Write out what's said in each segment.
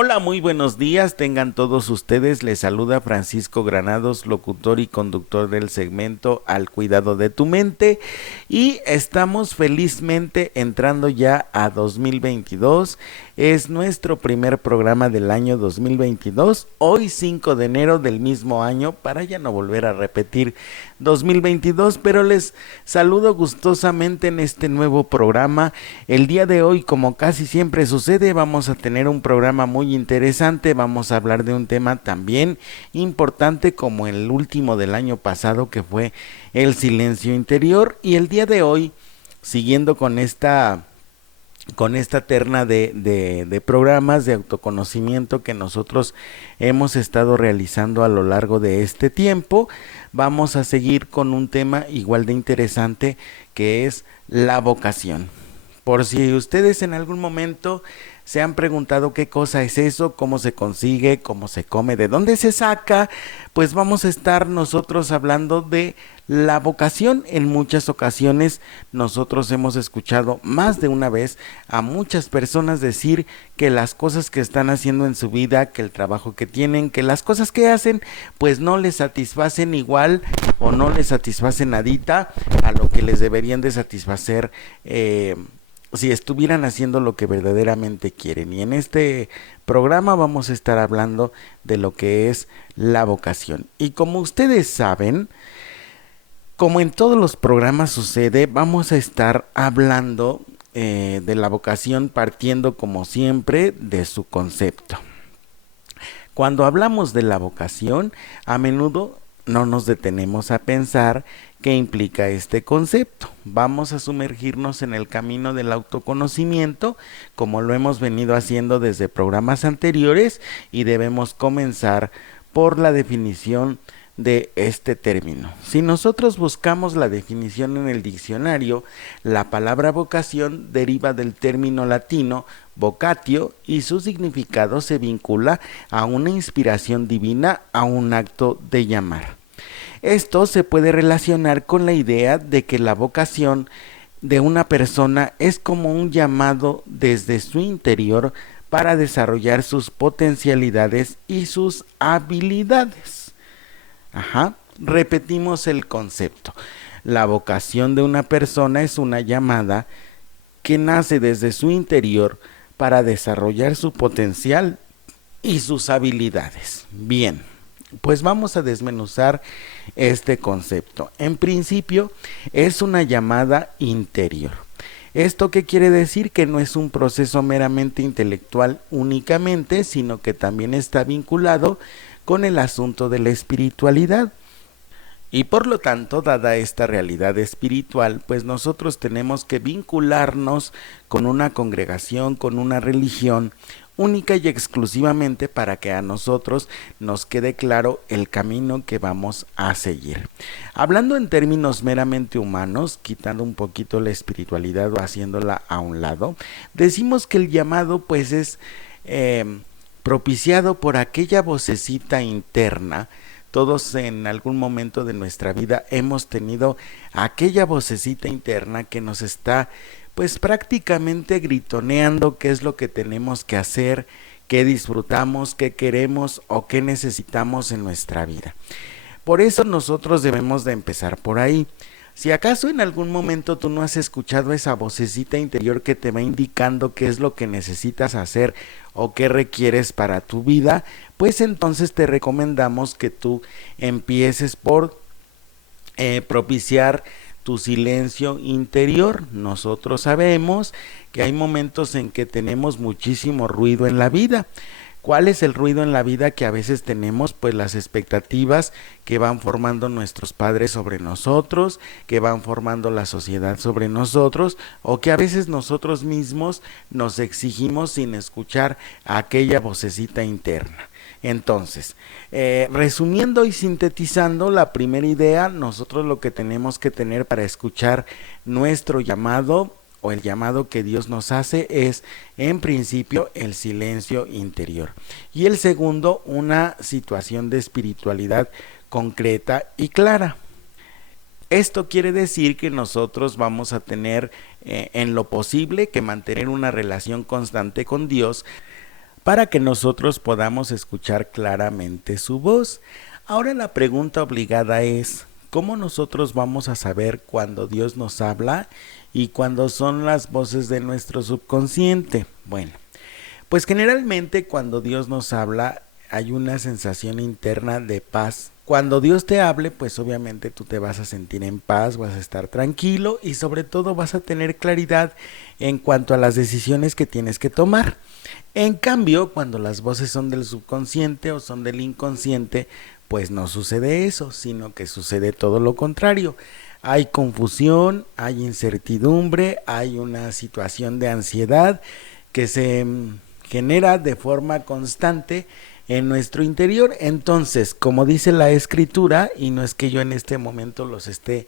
Hola, muy buenos días, tengan todos ustedes, les saluda Francisco Granados, locutor y conductor del segmento Al Cuidado de tu Mente, y estamos felizmente entrando ya a 2022, es nuestro primer programa del año 2022, hoy 5 de enero del mismo año, para ya no volver a repetir 2022, pero les saludo gustosamente en este nuevo programa. El día de hoy, como casi siempre sucede, vamos a tener un programa muy interesante, vamos a hablar de un tema también importante como el último del año pasado, que fue el silencio interior. Y el día de hoy, siguiendo con esta terna de programas de autoconocimiento que nosotros hemos estado realizando a lo largo de este tiempo, vamos a seguir con un tema igual de interesante, que es la vocación. Por si ustedes en algún momento se han preguntado qué cosa es eso, cómo se consigue, cómo se come, de dónde se saca, pues vamos a estar nosotros hablando de la vocación. En muchas ocasiones nosotros hemos escuchado más de una vez a muchas personas decir que las cosas que están haciendo en su vida, que el trabajo que tienen, que las cosas que hacen, pues no les satisfacen igual o no les satisfacen nadita a lo que les deberían de satisfacer si estuvieran haciendo lo que verdaderamente quieren. Y en este programa vamos a estar hablando de lo que es la vocación. Y como ustedes saben, como en todos los programas sucede, vamos a estar hablando de la vocación partiendo como siempre de su concepto. Cuando hablamos de la vocación, a menudo no nos detenemos a pensar qué implica este concepto. Vamos a sumergirnos en el camino del autoconocimiento, como lo hemos venido haciendo desde programas anteriores, y debemos comenzar por la definición de este término. Si nosotros buscamos la definición en el diccionario, la palabra vocación deriva del término latino vocatio, y su significado se vincula a una inspiración divina, a un acto de llamar. Esto se puede relacionar con la idea de que la vocación de una persona es como un llamado desde su interior para desarrollar sus potencialidades y sus habilidades. Repetimos el concepto. La vocación de una persona es una llamada que nace desde su interior para desarrollar su potencial y sus habilidades. Bien, pues vamos a desmenuzar este concepto. En principio, es una llamada interior. ¿Esto qué quiere decir? Que no es un proceso meramente intelectual únicamente, sino que también está vinculado con el asunto de la espiritualidad. Y por lo tanto, dada esta realidad espiritual, pues nosotros tenemos que vincularnos con una congregación, con una religión, única y exclusivamente para que a nosotros nos quede claro el camino que vamos a seguir. Hablando en términos meramente humanos, quitando un poquito la espiritualidad o haciéndola a un lado, decimos que el llamado pues es propiciado por aquella vocecita interna. Todos en algún momento de nuestra vida hemos tenido aquella vocecita interna que nos está pues prácticamente gritoneando qué es lo que tenemos que hacer, qué disfrutamos, qué queremos o qué necesitamos en nuestra vida. Por eso nosotros debemos de empezar por ahí. Si acaso en algún momento tú no has escuchado esa vocecita interior que te va indicando qué es lo que necesitas hacer o qué requieres para tu vida, pues entonces te recomendamos que tú empieces por propiciar tu silencio interior. Nosotros sabemos que hay momentos en que tenemos muchísimo ruido en la vida. ¿Cuál es el ruido en la vida que a veces tenemos? Pues las expectativas que van formando nuestros padres sobre nosotros, que van formando la sociedad sobre nosotros, o que a veces nosotros mismos nos exigimos sin escuchar a aquella vocecita interna. Entonces, resumiendo y sintetizando la primera idea, nosotros lo que tenemos que tener para escuchar nuestro llamado o el llamado que Dios nos hace es, en principio, el silencio interior. Y el segundo, una situación de espiritualidad concreta y clara. Esto quiere decir que nosotros vamos a tener en lo posible que mantener una relación constante con Dios para que nosotros podamos escuchar claramente su voz. Ahora la pregunta obligada es, ¿cómo nosotros vamos a saber cuando Dios nos habla y cuando son las voces de nuestro subconsciente? Bueno, pues generalmente cuando Dios nos habla hay una sensación interna de paz. Cuando Dios te hable, pues obviamente tú te vas a sentir en paz, vas a estar tranquilo y sobre todo vas a tener claridad en cuanto a las decisiones que tienes que tomar. En cambio, cuando las voces son del subconsciente o son del inconsciente, pues no sucede eso, sino que sucede todo lo contrario. Hay confusión, hay incertidumbre, hay una situación de ansiedad que se genera de forma constante en nuestro interior. Entonces, como dice la escritura, y no es que yo en este momento los esté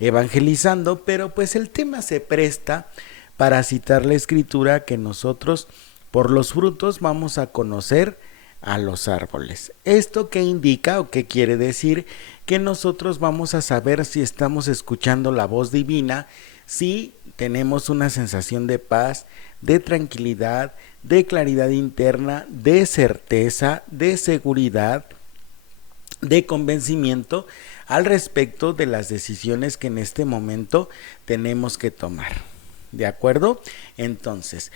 evangelizando, pero pues el tema se presta para citar la escritura que nosotros por los frutos vamos a conocer a los árboles. ¿Esto qué indica o qué quiere decir? Que nosotros vamos a saber si estamos escuchando la voz divina, si tenemos una sensación de paz, de tranquilidad, de claridad interna, de certeza, de seguridad, de convencimiento al respecto de las decisiones que en este momento tenemos que tomar. ¿De acuerdo? Entonces,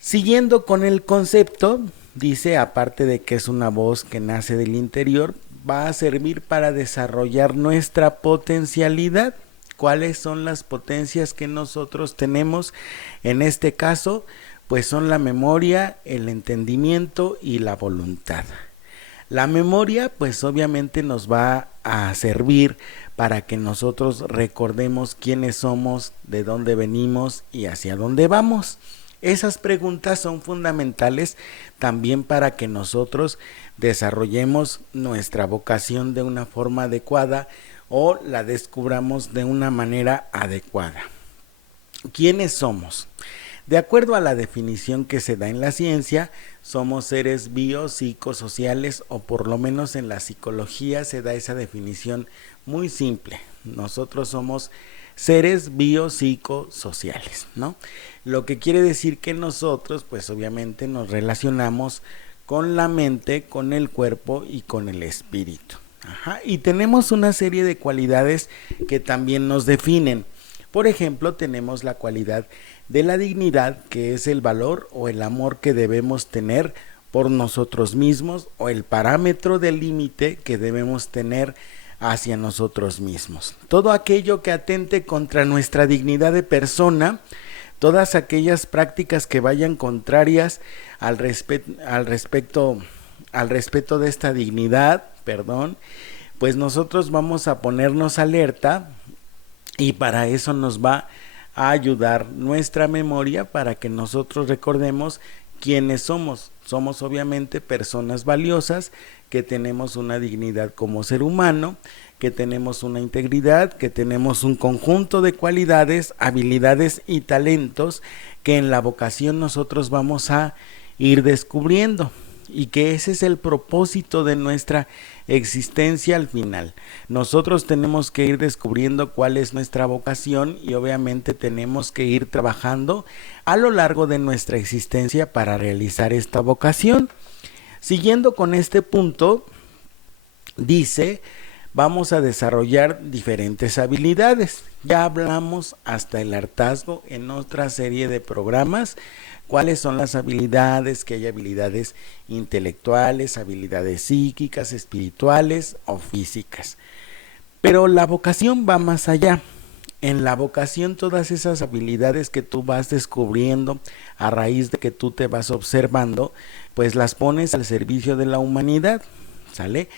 siguiendo con el concepto, dice, aparte de que es una voz que nace del interior, va a servir para desarrollar nuestra potencialidad. ¿Cuáles son las potencias que nosotros tenemos? En este caso, pues son la memoria, el entendimiento y la voluntad. La memoria, pues obviamente nos va a servir para que nosotros recordemos quiénes somos, de dónde venimos y hacia dónde vamos. Esas preguntas son fundamentales también para que nosotros desarrollemos nuestra vocación de una forma adecuada o la descubramos de una manera adecuada. ¿Quiénes somos? De acuerdo a la definición que se da en la ciencia, somos seres biopsicosociales, o por lo menos en la psicología se da esa definición muy simple. Nosotros somos seres biopsicosociales, ¿no? Lo que quiere decir que nosotros, pues obviamente nos relacionamos con la mente, con el cuerpo y con el espíritu. Y tenemos una serie de cualidades que también nos definen. Por ejemplo, tenemos la cualidad de la dignidad, que es el valor o el amor que debemos tener por nosotros mismos, o el parámetro del límite que debemos tener hacia nosotros mismos. Todo aquello que atente contra nuestra dignidad de persona, todas aquellas prácticas que vayan contrarias al respeto de esta dignidad, pues nosotros vamos a ponernos alerta, y para eso nos va a ayudar nuestra memoria, para que nosotros recordemos quiénes somos. Somos obviamente personas valiosas, que tenemos una dignidad como ser humano, que tenemos una integridad, que tenemos un conjunto de cualidades, habilidades y talentos que en la vocación nosotros vamos a ir descubriendo, y que ese es el propósito de nuestra existencia al final. Nosotros tenemos que ir descubriendo cuál es nuestra vocación, y obviamente tenemos que ir trabajando a lo largo de nuestra existencia para realizar esta vocación. Siguiendo con este punto, dice, vamos a desarrollar diferentes habilidades. Ya hablamos hasta el hartazgo en otra serie de programas cuáles son las habilidades, que hay habilidades intelectuales, habilidades psíquicas, espirituales o físicas. Pero la vocación va más allá. En la vocación, todas esas habilidades que tú vas descubriendo a raíz de que tú te vas observando, pues las pones al servicio de la humanidad, ¿sale?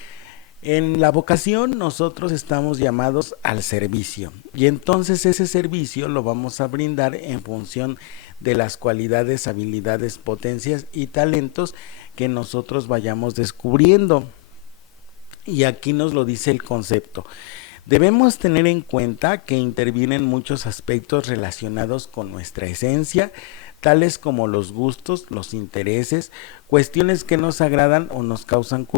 En la vocación nosotros estamos llamados al servicio, y entonces ese servicio lo vamos a brindar en función de las cualidades, habilidades, potencias y talentos que nosotros vayamos descubriendo. Y aquí nos lo dice el concepto. Debemos tener en cuenta que intervienen muchos aspectos relacionados con nuestra esencia, tales como los gustos, los intereses, cuestiones que nos agradan o nos causan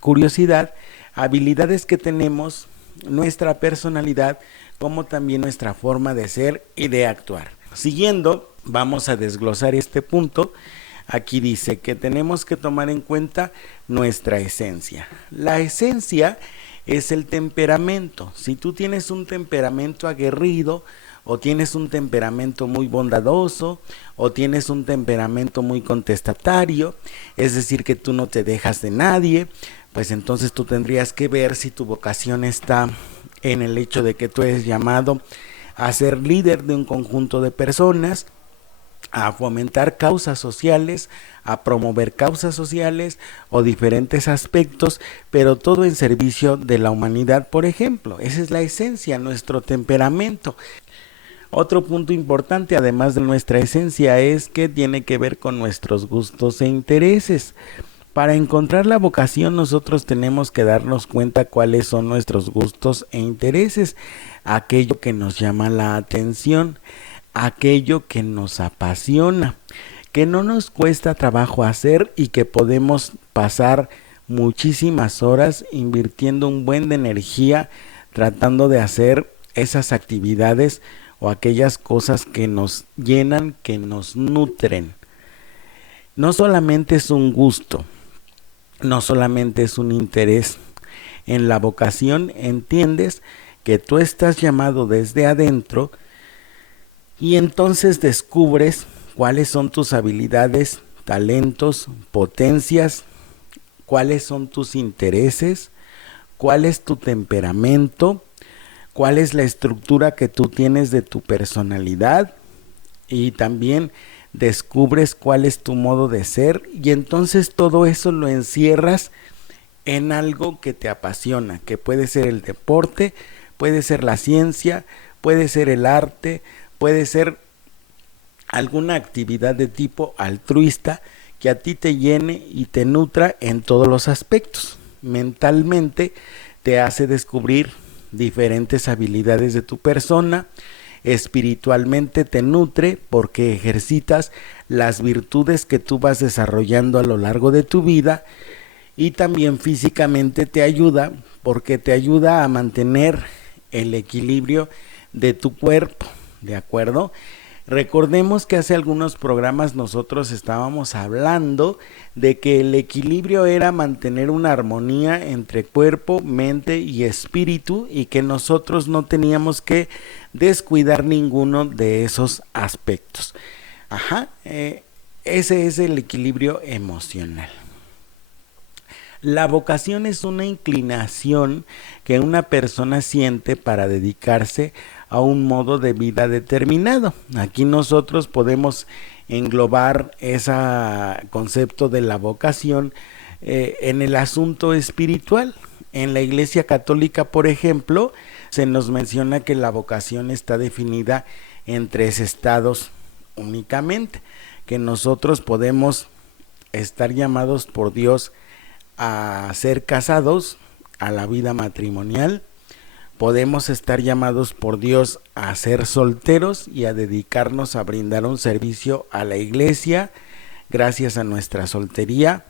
curiosidad, habilidades que tenemos, nuestra personalidad, como también nuestra forma de ser y de actuar. Siguiendo, vamos a desglosar este punto Aquí dice que tenemos que tomar en cuenta nuestra esencia. La esencia es el temperamento. Si tú tienes un temperamento aguerrido, o tienes un temperamento muy bondadoso, o tienes un temperamento muy contestatario, es decir, que tú no te dejas de nadie, pues entonces tú tendrías que ver si tu vocación está en el hecho de que tú eres llamado a ser líder de un conjunto de personas, a fomentar causas sociales, a promover causas sociales o diferentes aspectos, pero todo en servicio de la humanidad, por ejemplo. Esa es la esencia, nuestro temperamento. Otro punto importante, además de nuestra esencia, es que tiene que ver con nuestros gustos e intereses. Para encontrar la vocación, nosotros tenemos que darnos cuenta cuáles son nuestros gustos e intereses, aquello que nos llama la atención, aquello que nos apasiona, que no nos cuesta trabajo hacer y que podemos pasar muchísimas horas invirtiendo un buen de energía tratando de hacer esas actividades o aquellas cosas que nos llenan, que nos nutren. No solamente es un gusto, no solamente es un interés. En la vocación entiendes que tú estás llamado desde adentro y entonces descubres cuáles son tus habilidades, talentos, potencias, cuáles son tus intereses, cuál es tu temperamento, cuál es la estructura que tú tienes de tu personalidad y también descubres cuál es tu modo de ser y entonces todo eso lo encierras en algo que te apasiona, que puede ser el deporte, puede ser la ciencia, puede ser el arte, puede ser alguna actividad de tipo altruista que a ti te llene y te nutra en todos los aspectos. Mentalmente te hace descubrir diferentes habilidades de tu persona, espiritualmente te nutre porque ejercitas las virtudes que tú vas desarrollando a lo largo de tu vida y también físicamente te ayuda porque te ayuda a mantener el equilibrio de tu cuerpo, ¿de acuerdo? Recordemos que hace algunos programas nosotros estábamos hablando de que el equilibrio era mantener una armonía entre cuerpo, mente y espíritu y que nosotros no teníamos que descuidar ninguno de esos aspectos. Ese es el equilibrio emocional. La vocación es una inclinación que una persona siente para dedicarse a un modo de vida determinado. Aquí nosotros podemos englobar ese concepto de la vocación en el asunto espiritual. En la Iglesia Católica, por ejemplo, se nos menciona que la vocación está definida en 3 estados únicamente, que nosotros podemos estar llamados por Dios a ser casados, a la vida matrimonial, podemos estar llamados por Dios a ser solteros y a dedicarnos a brindar un servicio a la iglesia gracias a nuestra soltería,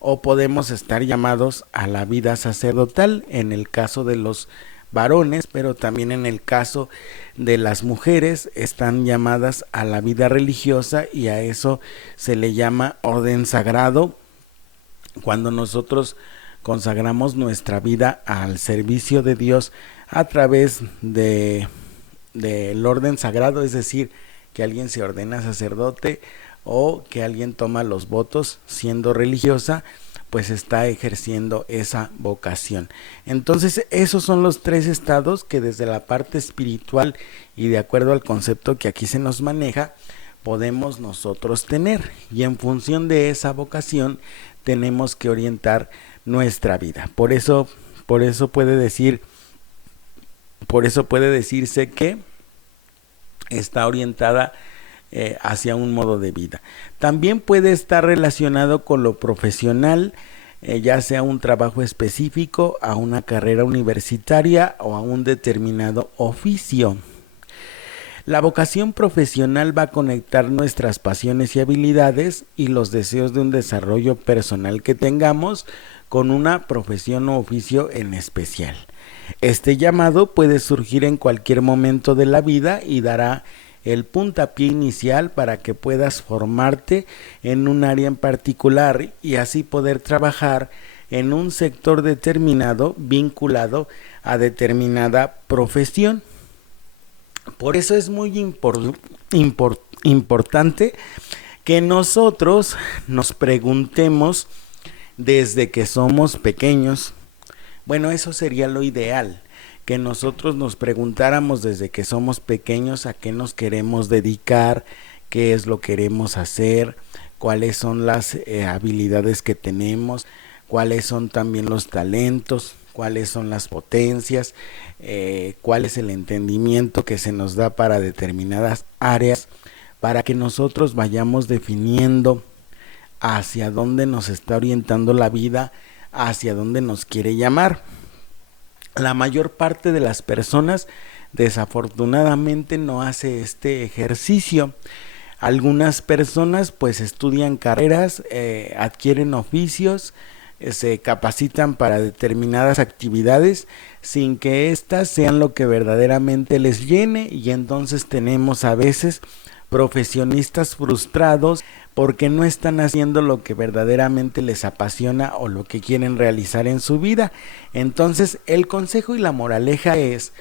o podemos estar llamados a la vida sacerdotal en el caso de los varones, pero también en el caso de las mujeres están llamadas a la vida religiosa y a eso se le llama orden sagrado. Cuando nosotros consagramos nuestra vida al servicio de Dios a través del orden sagrado, es decir, que alguien se ordena sacerdote o que alguien toma los votos siendo religiosa, pues está ejerciendo esa vocación. Entonces, esos son los 3 estados que desde la parte espiritual y de acuerdo al concepto que aquí se nos maneja, podemos nosotros tener. Y en función de esa vocación, tenemos que orientar nuestra vida. Por eso puede decirse que está orientada hacia un modo de vida. También puede estar relacionado con lo profesional, ya sea un trabajo específico, a una carrera universitaria o a un determinado oficio. La vocación profesional va a conectar nuestras pasiones y habilidades y los deseos de un desarrollo personal que tengamos con una profesión o oficio en especial. Este llamado puede surgir en cualquier momento de la vida y dará el puntapié inicial para que puedas formarte en un área en particular y así poder trabajar en un sector determinado vinculado a determinada profesión. Por eso es muy importante que nosotros nos preguntemos desde que somos pequeños. Bueno, eso sería lo ideal, que nosotros nos preguntáramos desde que somos pequeños a qué nos queremos dedicar, qué es lo que queremos hacer, cuáles son las habilidades que tenemos, cuáles son también los talentos, cuáles son las potencias, cuál es el entendimiento que se nos da para determinadas áreas, para que nosotros vayamos definiendo hacia dónde nos está orientando la vida, hacia dónde nos quiere llamar. La mayor parte de las personas desafortunadamente no hace este ejercicio. Algunas personas pues estudian carreras, adquieren oficios, se capacitan para determinadas actividades sin que éstas sean lo que verdaderamente les llene, y entonces tenemos a veces profesionistas frustrados porque no están haciendo lo que verdaderamente les apasiona o lo que quieren realizar en su vida. Entonces el consejo y la moraleja es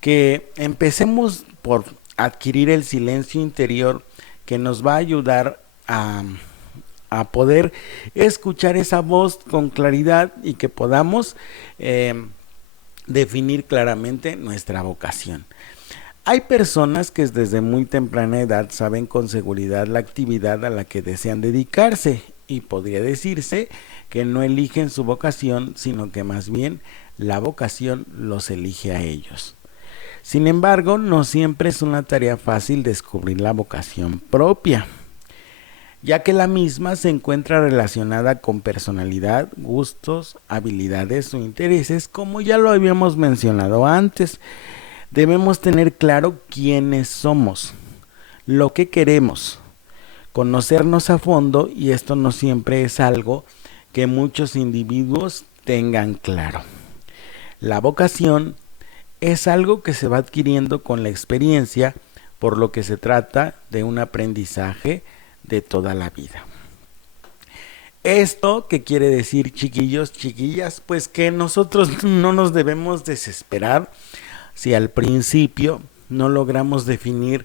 que empecemos por adquirir el silencio interior que nos va a ayudar a poder escuchar esa voz con claridad y que podamos definir claramente nuestra vocación. Hay personas que desde muy temprana edad saben con seguridad la actividad a la que desean dedicarse, y podría decirse que no eligen su vocación, sino que más bien la vocación los elige a ellos. Sin embargo, no siempre es una tarea fácil descubrir la vocación propia, ya que la misma se encuentra relacionada con personalidad, gustos, habilidades o intereses, como ya lo habíamos mencionado antes. Debemos tener claro quiénes somos, lo que queremos, conocernos a fondo, y esto no siempre es algo que muchos individuos tengan claro. La vocación es algo que se va adquiriendo con la experiencia, por lo que se trata de un aprendizaje de toda la vida. ¿Esto qué quiere decir, chiquillos, chiquillas? Pues que nosotros no nos debemos desesperar si al principio no logramos definir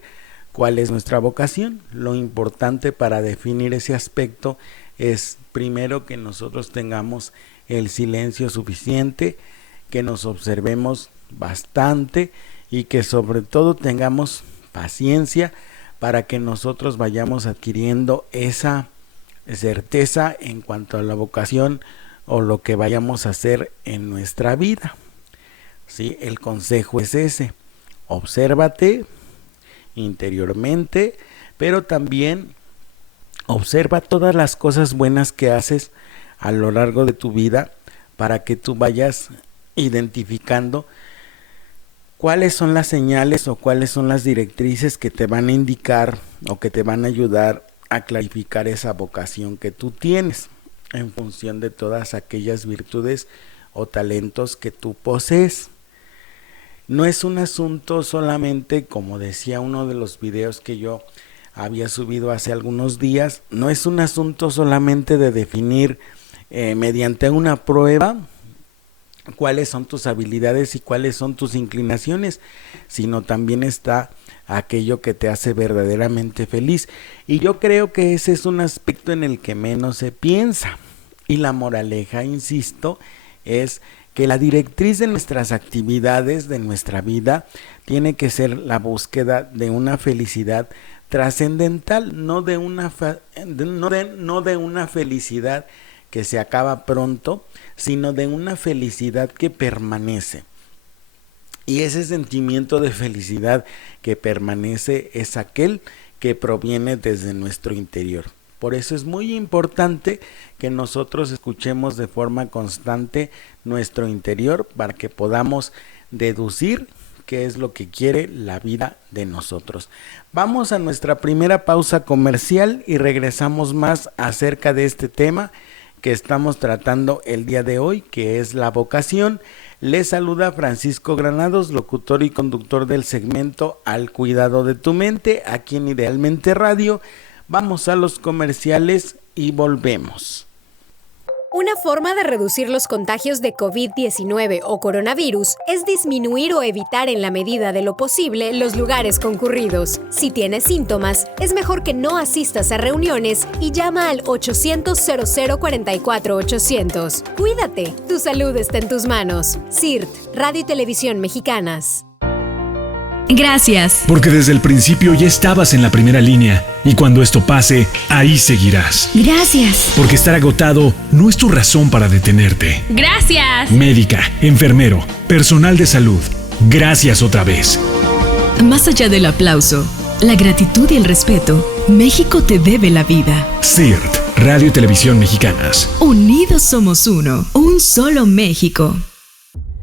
cuál es nuestra vocación. Lo importante para definir ese aspecto es primero que nosotros tengamos el silencio suficiente, que nos observemos bastante y que sobre todo tengamos paciencia para que nosotros vayamos adquiriendo esa certeza en cuanto a la vocación o lo que vayamos a hacer en nuestra vida. Sí, el consejo es ese: obsérvate interiormente, pero también observa todas las cosas buenas que haces a lo largo de tu vida para que tú vayas identificando cuáles son las señales o cuáles son las directrices que te van a indicar o que te van a ayudar a clarificar esa vocación que tú tienes en función de todas aquellas virtudes o talentos que tú posees. No es un asunto solamente, como decía uno de los videos que yo había subido hace algunos días, no es un asunto solamente de definir mediante una prueba cuáles son tus habilidades y cuáles son tus inclinaciones, sino también está aquello que te hace verdaderamente feliz. Y yo creo que ese es un aspecto en el que menos se piensa. Y la moraleja, insisto, es que la directriz de nuestras actividades, de nuestra vida, tiene que ser la búsqueda de una felicidad trascendental, no de una felicidad que se acaba pronto, sino de una felicidad que permanece. Y ese sentimiento de felicidad que permanece es aquel que proviene desde nuestro interior. Por eso es muy importante que nosotros escuchemos de forma constante nuestro interior para que podamos deducir qué es lo que quiere la vida de nosotros. Vamos a nuestra primera pausa comercial y regresamos más acerca de este tema que estamos tratando el día de hoy, que es la vocación. Les saluda Francisco Granados, locutor y conductor del segmento Al Cuidado de tu Mente, aquí en Idealmente Radio. Vamos a los comerciales y volvemos. Una forma de reducir los contagios de COVID-19 o coronavirus es disminuir o evitar en la medida de lo posible los lugares concurridos. Si tienes síntomas, es mejor que no asistas a reuniones y llama al 800-0044-800. Cuídate, tu salud está en tus manos. CIRT, Radio y Televisión Mexicanas. Gracias. Porque desde el principio ya estabas en la primera línea y cuando esto pase, ahí seguirás. Gracias. Porque estar agotado no es tu razón para detenerte. Gracias. Médica, enfermero, personal de salud, gracias otra vez. Más allá del aplauso, la gratitud y el respeto, México te debe la vida. CIRT, Radio y Televisión Mexicanas. Unidos somos uno, un solo México.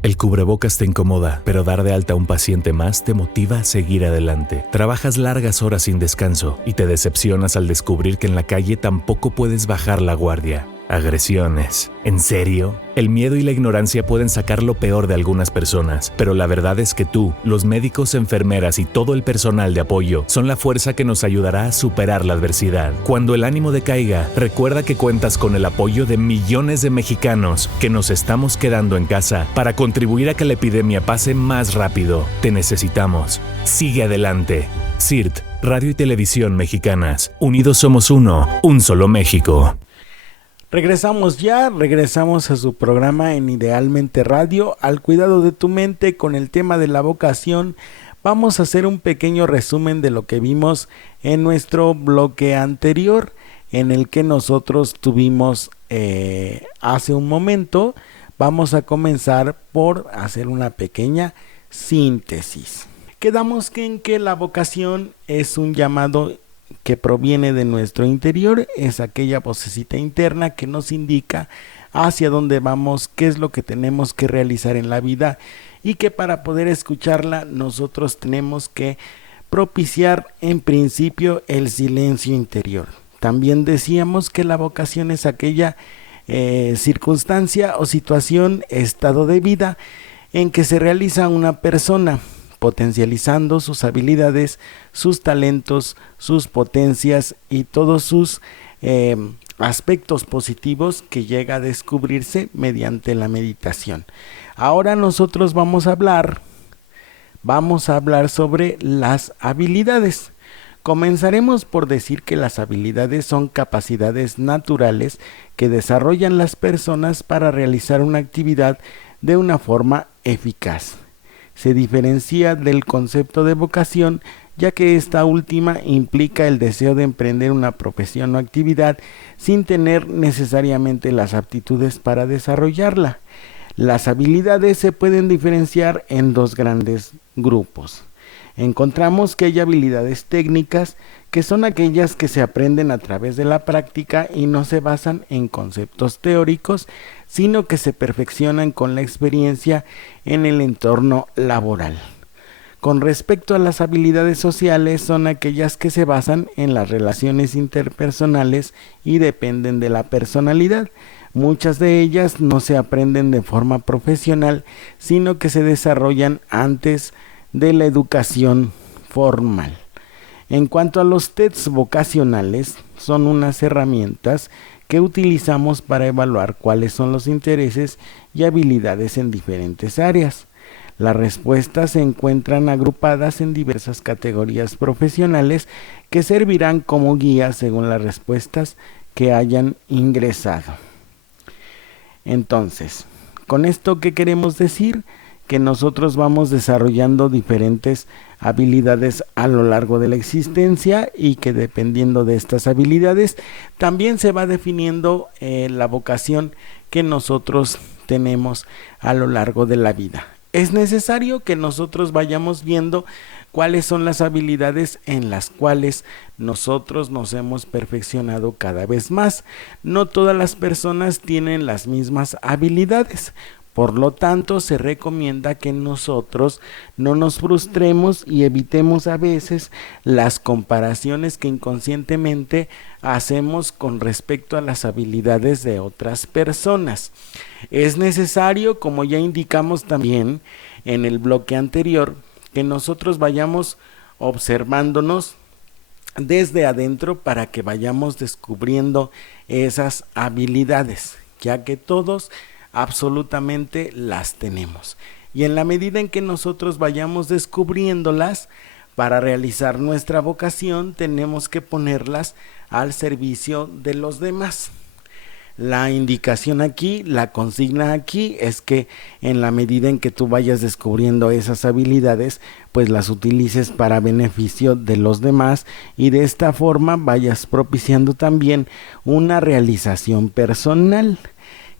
El cubrebocas te incomoda, pero dar de alta a un paciente más te motiva a seguir adelante. Trabajas largas horas sin descanso y te decepcionas al descubrir que en la calle tampoco puedes bajar la guardia. Agresiones. ¿En serio? El miedo y la ignorancia pueden sacar lo peor de algunas personas, pero la verdad es que tú, los médicos, enfermeras y todo el personal de apoyo son la fuerza que nos ayudará a superar la adversidad. Cuando el ánimo decaiga, recuerda que cuentas con el apoyo de millones de mexicanos que nos estamos quedando en casa para contribuir a que la epidemia pase más rápido. Te necesitamos. Sigue adelante. CIRT, Radio y Televisión Mexicanas. Unidos somos uno, un solo México. Regresamos a su programa en Idealmente Radio, Al Cuidado de tu Mente, con el tema de la vocación. Vamos a hacer un pequeño resumen de lo que vimos en nuestro bloque anterior, en el que nosotros tuvimos hace un momento. Vamos a comenzar por hacer una pequeña síntesis. Quedamos en que la vocación es un llamado que proviene de nuestro interior, es aquella vocecita interna que nos indica hacia dónde vamos, qué es lo que tenemos que realizar en la vida, y que para poder escucharla nosotros tenemos que propiciar en principio el silencio interior. También decíamos que la vocación es aquella circunstancia o situación, estado de vida en que se realiza una persona, potencializando sus habilidades, sus talentos, sus potencias y todos sus aspectos positivos que llega a descubrirse mediante la meditación. Ahora nosotros vamos a hablar sobre las habilidades. Comenzaremos por decir que las habilidades son capacidades naturales que desarrollan las personas para realizar una actividad de una forma eficaz. Se diferencia del concepto de vocación, ya que esta última implica el deseo de emprender una profesión o actividad sin tener necesariamente las aptitudes para desarrollarla. Las habilidades se pueden diferenciar en dos grandes grupos. Encontramos que hay habilidades técnicas, que son aquellas que se aprenden a través de la práctica y no se basan en conceptos teóricos, sino que se perfeccionan con la experiencia en el entorno laboral. Con respecto a las habilidades sociales, son aquellas que se basan en las relaciones interpersonales y dependen de la personalidad. Muchas de ellas no se aprenden de forma profesional, sino que se desarrollan antes de la educación formal. En cuanto a los tests vocacionales, son unas herramientas que utilizamos para evaluar cuáles son los intereses y habilidades en diferentes áreas. Las respuestas se encuentran agrupadas en diversas categorías profesionales que servirán como guía según las respuestas que hayan ingresado. Entonces, ¿con esto qué queremos decir? Que nosotros vamos desarrollando diferentes habilidades a lo largo de la existencia y que dependiendo de estas habilidades también se va definiendo la vocación que nosotros tenemos a lo largo de la vida. Es necesario que nosotros vayamos viendo cuáles son las habilidades en las cuales nosotros nos hemos perfeccionado cada vez más. No todas las personas tienen las mismas habilidades. Por lo tanto, se recomienda que nosotros no nos frustremos y evitemos a veces las comparaciones que inconscientemente hacemos con respecto a las habilidades de otras personas. Es necesario, como ya indicamos también en el bloque anterior, que nosotros vayamos observándonos desde adentro para que vayamos descubriendo esas habilidades, ya que todos absolutamente las tenemos. Y en la medida en que nosotros vayamos descubriéndolas, para realizar nuestra vocación tenemos que ponerlas al servicio de los demás. La indicación aquí, la consigna aquí es que en la medida en que tú vayas descubriendo esas habilidades, pues las utilices para beneficio de los demás y de esta forma vayas propiciando también una realización personal.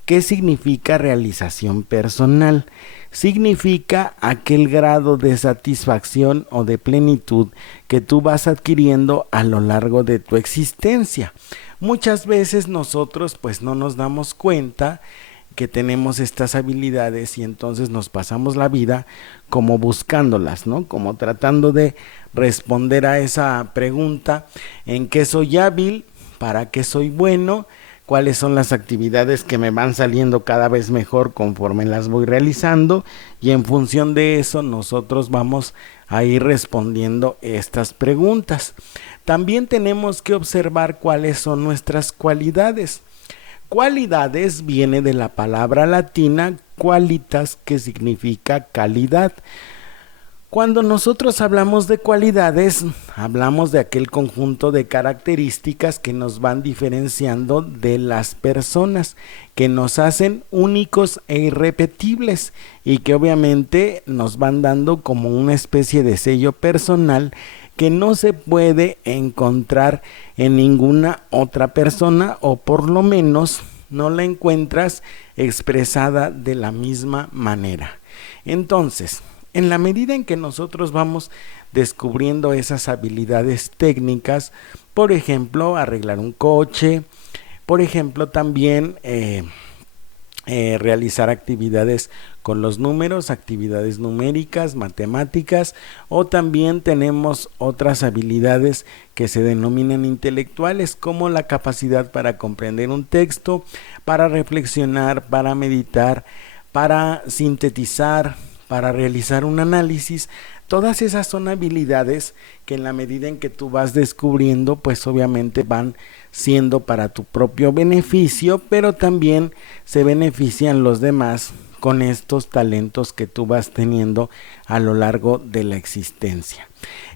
¿Qué significa realización personal? Significa aquel grado de satisfacción o de plenitud que tú vas adquiriendo a lo largo de tu existencia. Muchas veces nosotros pues no nos damos cuenta que tenemos estas habilidades y entonces nos pasamos la vida como buscándolas, ¿no? Como tratando de responder a esa pregunta: ¿en qué soy hábil? ¿Para qué soy bueno? ¿Cuáles son las actividades que me van saliendo cada vez mejor conforme las voy realizando? Y en función de eso nosotros vamos a ir respondiendo estas preguntas. También tenemos que observar cuáles son nuestras cualidades. Cualidades viene de la palabra latina qualitas, que significa calidad. Cuando nosotros hablamos de cualidades, hablamos de aquel conjunto de características que nos van diferenciando de las personas, que nos hacen únicos e irrepetibles y que obviamente nos van dando como una especie de sello personal que no se puede encontrar en ninguna otra persona, o por lo menos no la encuentras expresada de la misma manera. Entonces, en la medida en que nosotros vamos descubriendo esas habilidades técnicas, por ejemplo, arreglar un coche, por ejemplo, también realizar actividades con los números, actividades numéricas, matemáticas, o también tenemos otras habilidades que se denominan intelectuales, como la capacidad para comprender un texto, para reflexionar, para meditar, para sintetizar, para realizar un análisis. Todas esas son habilidades que en la medida en que tú vas descubriendo, pues obviamente van siendo para tu propio beneficio, pero también se benefician los demás con estos talentos que tú vas teniendo a lo largo de la existencia.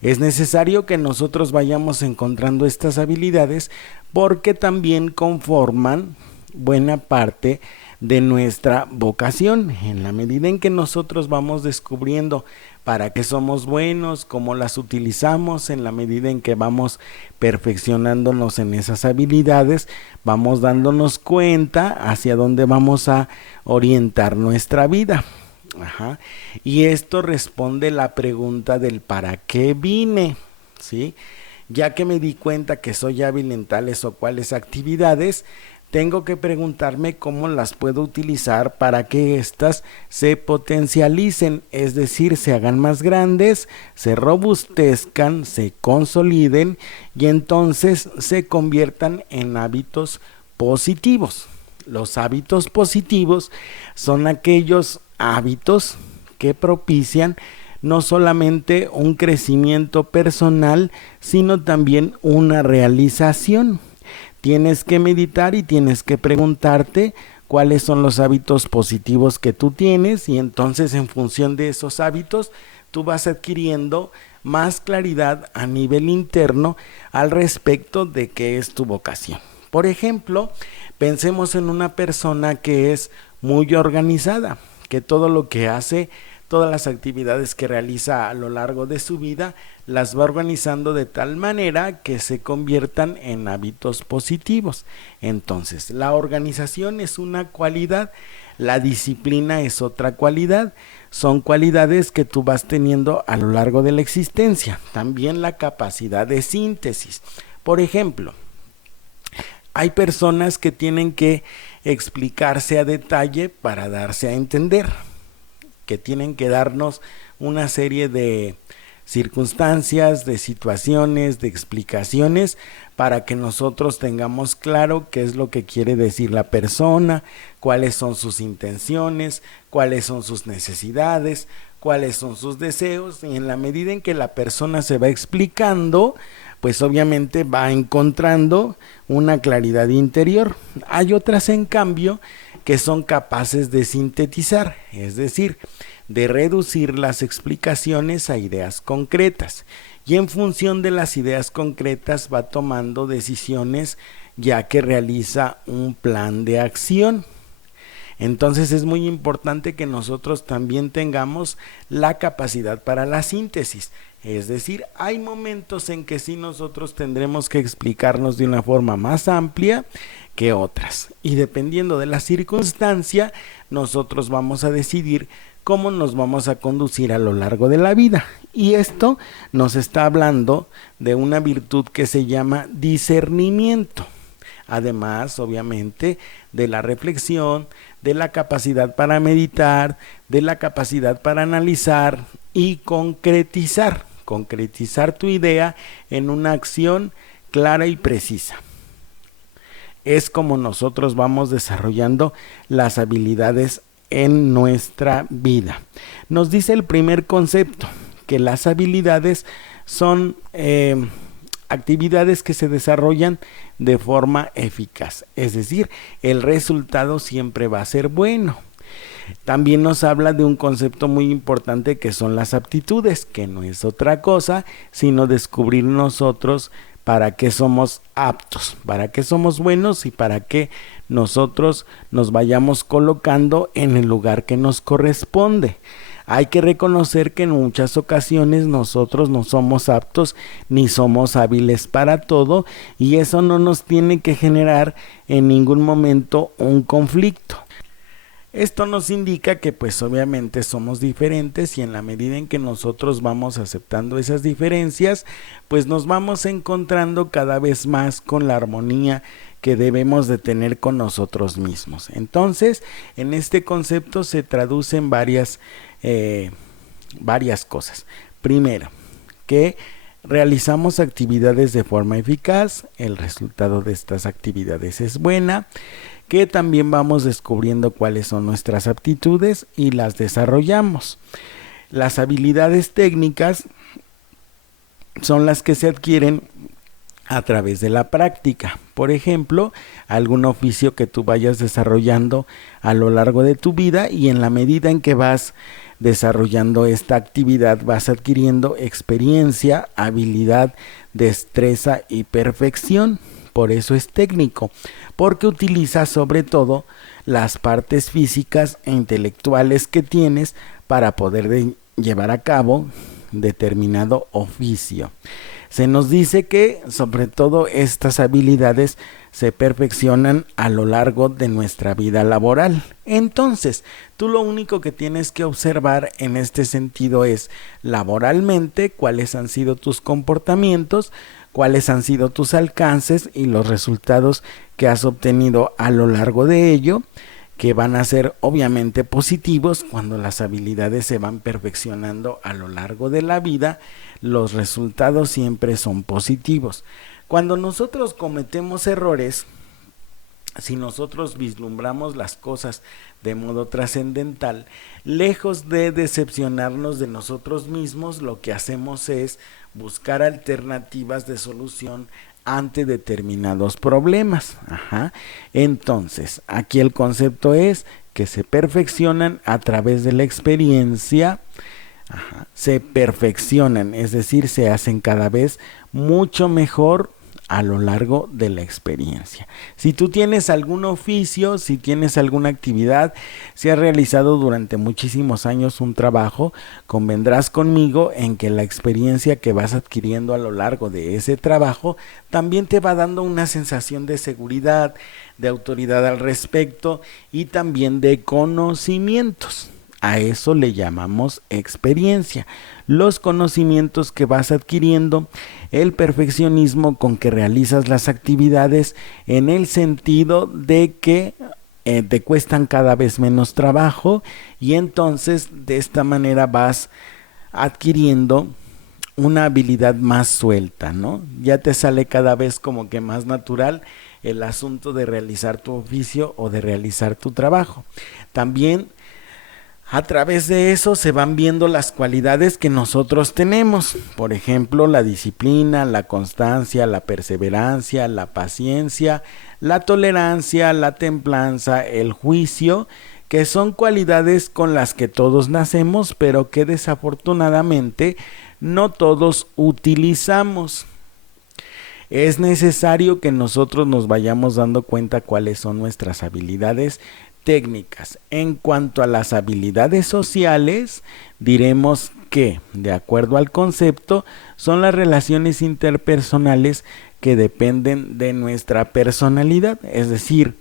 Es necesario que nosotros vayamos encontrando estas habilidades porque también conforman buena parte de nuestra vocación. En la medida en que nosotros vamos descubriendo para qué somos buenos, cómo las utilizamos, en la medida en que vamos perfeccionándonos en esas habilidades, vamos dándonos cuenta hacia dónde vamos a orientar nuestra vida. Y esto responde la pregunta del ¿para qué vine? ¿Sí? Ya que me di cuenta que soy hábil en tales o cuales actividades, tengo que preguntarme cómo las puedo utilizar para que éstas se potencialicen, es decir, se hagan más grandes, se robustezcan, se consoliden y entonces se conviertan en hábitos positivos. Los hábitos positivos son aquellos hábitos que propician no solamente un crecimiento personal, sino también una realización. Tienes que meditar y tienes que preguntarte cuáles son los hábitos positivos que tú tienes, y entonces en función de esos hábitos tú vas adquiriendo más claridad a nivel interno al respecto de qué es tu vocación. Por ejemplo, pensemos en una persona que es muy organizada, que todo lo que hace, todas las actividades que realiza a lo largo de su vida, las va organizando de tal manera que se conviertan en hábitos positivos. Entonces, la organización es una cualidad, la disciplina es otra cualidad, son cualidades que tú vas teniendo a lo largo de la existencia. También la capacidad de síntesis. Por ejemplo, hay personas que tienen que explicarse a detalle para darse a entender, que tienen que darnos una serie de circunstancias, de situaciones, de explicaciones para que nosotros tengamos claro qué es lo que quiere decir la persona, cuáles son sus intenciones, cuáles son sus necesidades, cuáles son sus deseos, y en la medida en que la persona se va explicando, pues obviamente va encontrando una claridad interior. Hay otras, en cambio, que son capaces de sintetizar, es decir, de reducir las explicaciones a ideas concretas, y en función de las ideas concretas va tomando decisiones, ya que realiza un plan de acción. Entonces es muy importante que nosotros también tengamos la capacidad para la síntesis, es decir, hay momentos en que sí nosotros tendremos que explicarnos de una forma más amplia que otras, y dependiendo de la circunstancia nosotros vamos a decidir cómo nos vamos a conducir a lo largo de la vida. Y esto nos está hablando de una virtud que se llama discernimiento, además obviamente de la reflexión, de la capacidad para meditar, de la capacidad para analizar y concretizar tu idea en una acción clara y precisa. Es como nosotros vamos desarrollando las habilidades en nuestra vida. Nos dice el primer concepto que las habilidades son actividades que se desarrollan de forma eficaz, es decir, el resultado siempre va a ser bueno. También nos habla de un concepto muy importante que son las aptitudes, que no es otra cosa sino descubrir nosotros para qué somos aptos, para qué somos buenos y para qué nosotros nos vayamos colocando en el lugar que nos corresponde. Hay que reconocer que en muchas ocasiones nosotros no somos aptos ni somos hábiles para todo, y eso no nos tiene que generar en ningún momento un conflicto. Esto nos indica que pues obviamente somos diferentes, y en la medida en que nosotros vamos aceptando esas diferencias, pues nos vamos encontrando cada vez más con la armonía que debemos de tener con nosotros mismos. Entonces, en este concepto se traducen varias cosas. Primero, que realizamos actividades de forma eficaz, el resultado de estas actividades es buena, que también vamos descubriendo cuáles son nuestras aptitudes y las desarrollamos. Las habilidades técnicas son las que se adquieren a través de la práctica. Por ejemplo, algún oficio que tú vayas desarrollando a lo largo de tu vida, y en la medida en que vas desarrollando esta actividad vas adquiriendo experiencia, habilidad, destreza y perfección. Por eso es técnico, porque utiliza sobre todo las partes físicas e intelectuales que tienes para poder llevar a cabo determinado oficio. Se nos dice que sobre todo estas habilidades se perfeccionan a lo largo de nuestra vida laboral. Entonces, tú lo único que tienes que observar en este sentido es laboralmente cuáles han sido tus comportamientos, cuáles han sido tus alcances y los resultados que has obtenido a lo largo de ello, que van a ser obviamente positivos. Cuando las habilidades se van perfeccionando a lo largo de la vida, los resultados siempre son positivos. Cuando nosotros cometemos errores, si nosotros vislumbramos las cosas de modo trascendental, lejos de decepcionarnos de nosotros mismos, lo que hacemos es buscar alternativas de solución ante determinados problemas. Entonces, aquí el concepto es que se perfeccionan a través de la experiencia. Se perfeccionan, es decir, se hacen cada vez mucho mejor a lo largo de la experiencia. Si tú tienes algún oficio, si tienes alguna actividad, si has realizado durante muchísimos años un trabajo, convendrás conmigo en que la experiencia que vas adquiriendo a lo largo de ese trabajo también te va dando una sensación de seguridad, de autoridad al respecto y también de conocimientos. A eso le llamamos experiencia. Los conocimientos que vas adquiriendo, el perfeccionismo con que realizas las actividades, en el sentido de que te cuestan cada vez menos trabajo y entonces de esta manera vas adquiriendo una habilidad más suelta, ¿no? Ya te sale cada vez como que más natural el asunto de realizar tu oficio o de realizar tu trabajo. También a través de eso se van viendo las cualidades que nosotros tenemos, por ejemplo, la disciplina, la constancia, la perseverancia, la paciencia, la tolerancia, la templanza, el juicio, que son cualidades con las que todos nacemos, pero que desafortunadamente no todos utilizamos. Es necesario que nosotros nos vayamos dando cuenta cuáles son nuestras habilidades técnicas. En cuanto a las habilidades sociales, diremos que, de acuerdo al concepto, son las relaciones interpersonales que dependen de nuestra personalidad, es decir,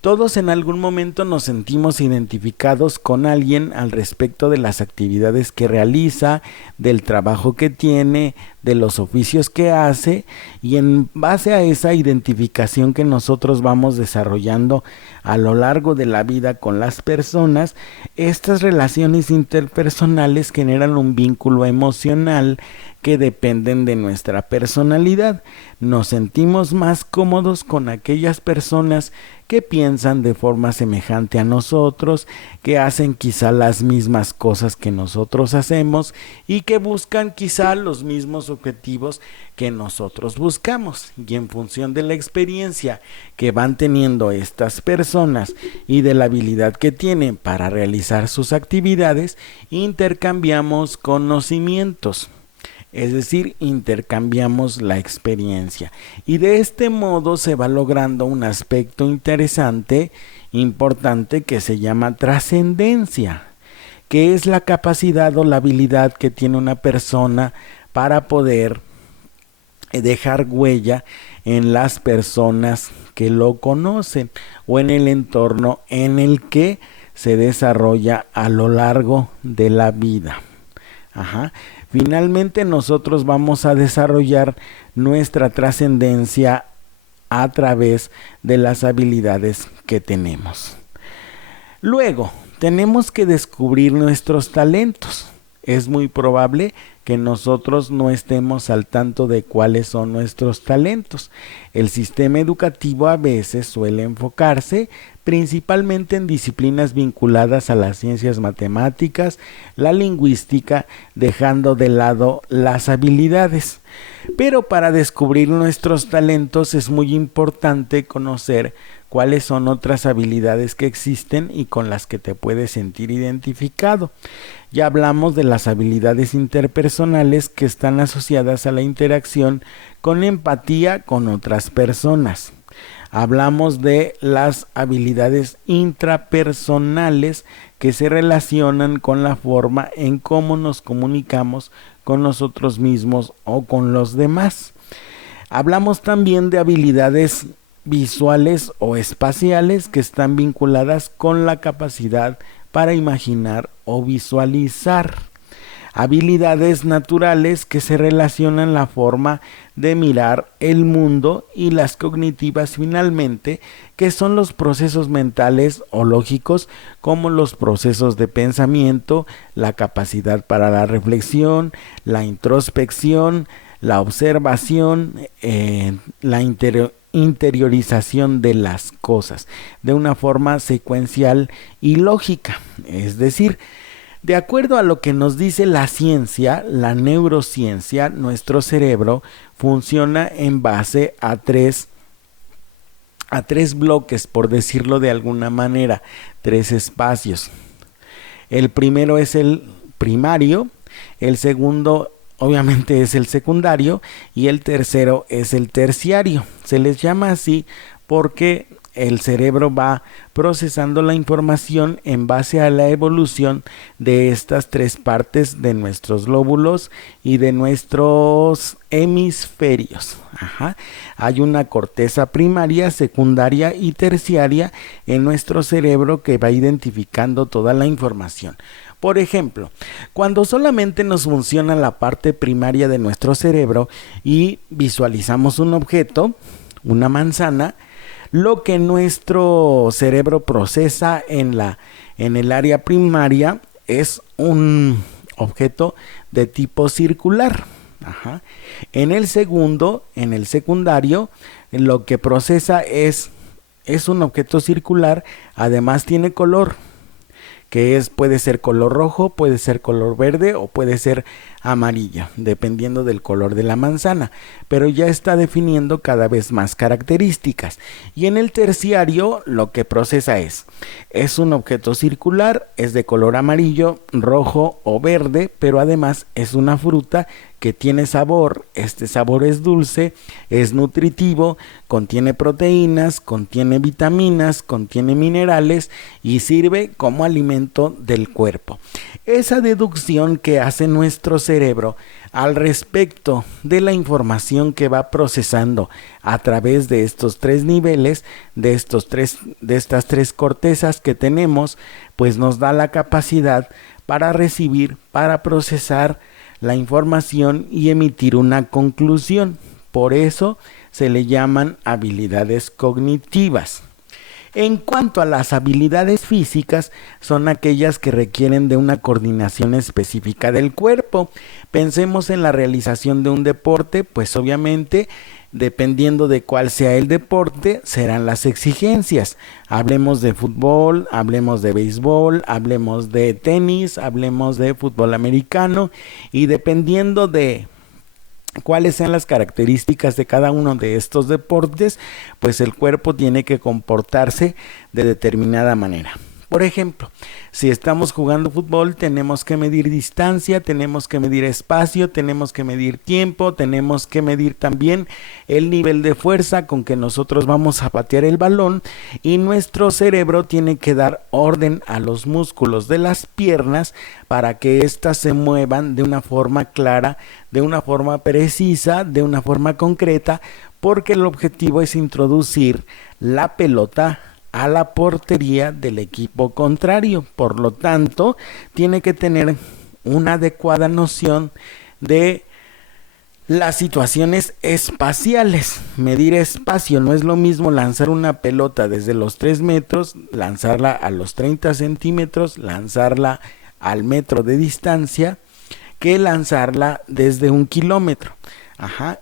todos en algún momento nos sentimos identificados con alguien al respecto de las actividades que realiza, del trabajo que tiene, de los oficios que hace, y en base a esa identificación que nosotros vamos desarrollando a lo largo de la vida con las personas, estas relaciones interpersonales generan un vínculo emocional que dependen de nuestra personalidad. Nos sentimos más cómodos con aquellas personas que piensan de forma semejante a nosotros, que hacen quizá las mismas cosas que nosotros hacemos y que buscan quizá los mismos objetivos que nosotros buscamos. Y en función de la experiencia que van teniendo estas personas y de la habilidad que tienen para realizar sus actividades, intercambiamos conocimientos. Es decir, intercambiamos la experiencia y de este modo se va logrando un aspecto interesante, importante, que se llama trascendencia, que es la capacidad o la habilidad que tiene una persona para poder dejar huella en las personas que lo conocen o en el entorno en el que se desarrolla a lo largo de la vida. Finalmente nosotros vamos a desarrollar nuestra trascendencia a través de las habilidades que tenemos. Luego, tenemos que descubrir nuestros talentos. Es muy probable que nosotros no estemos al tanto de cuáles son nuestros talentos. El sistema educativo a veces suele enfocarse principalmente en disciplinas vinculadas a las ciencias matemáticas, la lingüística, dejando de lado las habilidades. Pero para descubrir nuestros talentos es muy importante conocer cuáles son otras habilidades que existen y con las que te puedes sentir identificado. Ya hablamos de las habilidades interpersonales que están asociadas a la interacción con empatía con otras personas. Hablamos de las habilidades intrapersonales que se relacionan con la forma en cómo nos comunicamos con nosotros mismos o con los demás. Hablamos también de habilidades visuales o espaciales que están vinculadas con la capacidad para imaginar o visualizar. Habilidades naturales que se relacionan la forma de mirar el mundo, y las cognitivas finalmente, que son los procesos mentales o lógicos como los procesos de pensamiento, la capacidad para la reflexión, la introspección, la observación, la interiorización de las cosas de una forma secuencial y lógica. Es decir, de acuerdo a lo que nos dice la ciencia, la neurociencia, nuestro cerebro funciona en base a tres bloques, por decirlo de alguna manera, tres espacios. El primero es el primario, el segundo obviamente es el secundario y el tercero es el terciario. Se les llama así porque el cerebro va procesando la información en base a la evolución de estas tres partes de nuestros lóbulos y de nuestros hemisferios. Hay una corteza primaria, secundaria y terciaria en nuestro cerebro que va identificando toda la información. Por ejemplo, cuando solamente nos funciona la parte primaria de nuestro cerebro y visualizamos un objeto, una manzana, lo que nuestro cerebro procesa en el área primaria es un objeto de tipo circular. Ajá. En el secundario, lo que procesa es un objeto circular, además tiene color, que puede ser color rojo, puede ser color verde o puede ser amarillo, dependiendo del color de la manzana, pero ya está definiendo cada vez más características. Y en el terciario lo que procesa es un objeto circular, es de color amarillo, rojo o verde, pero además es una fruta que tiene sabor. Este sabor es dulce, es nutritivo, contiene proteínas, contiene vitaminas, contiene minerales y sirve como alimento del cuerpo. Esa deducción que hace nuestro cerebro al respecto de la información que va procesando a través de estos tres niveles, de estas tres cortezas que tenemos, pues nos da la capacidad para recibir, para procesar la información y emitir una conclusión. Por eso se le llaman habilidades cognitivas. En cuanto a las habilidades físicas, son aquellas que requieren de una coordinación específica del cuerpo. Pensemos en la realización de un deporte, pues obviamente dependiendo de cuál sea el deporte, serán las exigencias. Hablemos de fútbol, hablemos de béisbol, hablemos de tenis, hablemos de fútbol americano, y dependiendo de cuáles sean las características de cada uno de estos deportes, pues el cuerpo tiene que comportarse de determinada manera. Por ejemplo, si estamos jugando fútbol, tenemos que medir distancia, tenemos que medir espacio, tenemos que medir tiempo, tenemos que medir también el nivel de fuerza con que nosotros vamos a patear el balón, y nuestro cerebro tiene que dar orden a los músculos de las piernas para que éstas se muevan de una forma clara, de una forma precisa, de una forma concreta, porque el objetivo es introducir la pelota a la portería del equipo contrario. Por lo tanto, tiene que tener una adecuada noción de las situaciones espaciales. Medir espacio, no es lo mismo lanzar una pelota desde los 3 metros, lanzarla a los 30 centímetros, lanzarla al metro de distancia, que lanzarla desde 1 kilómetro.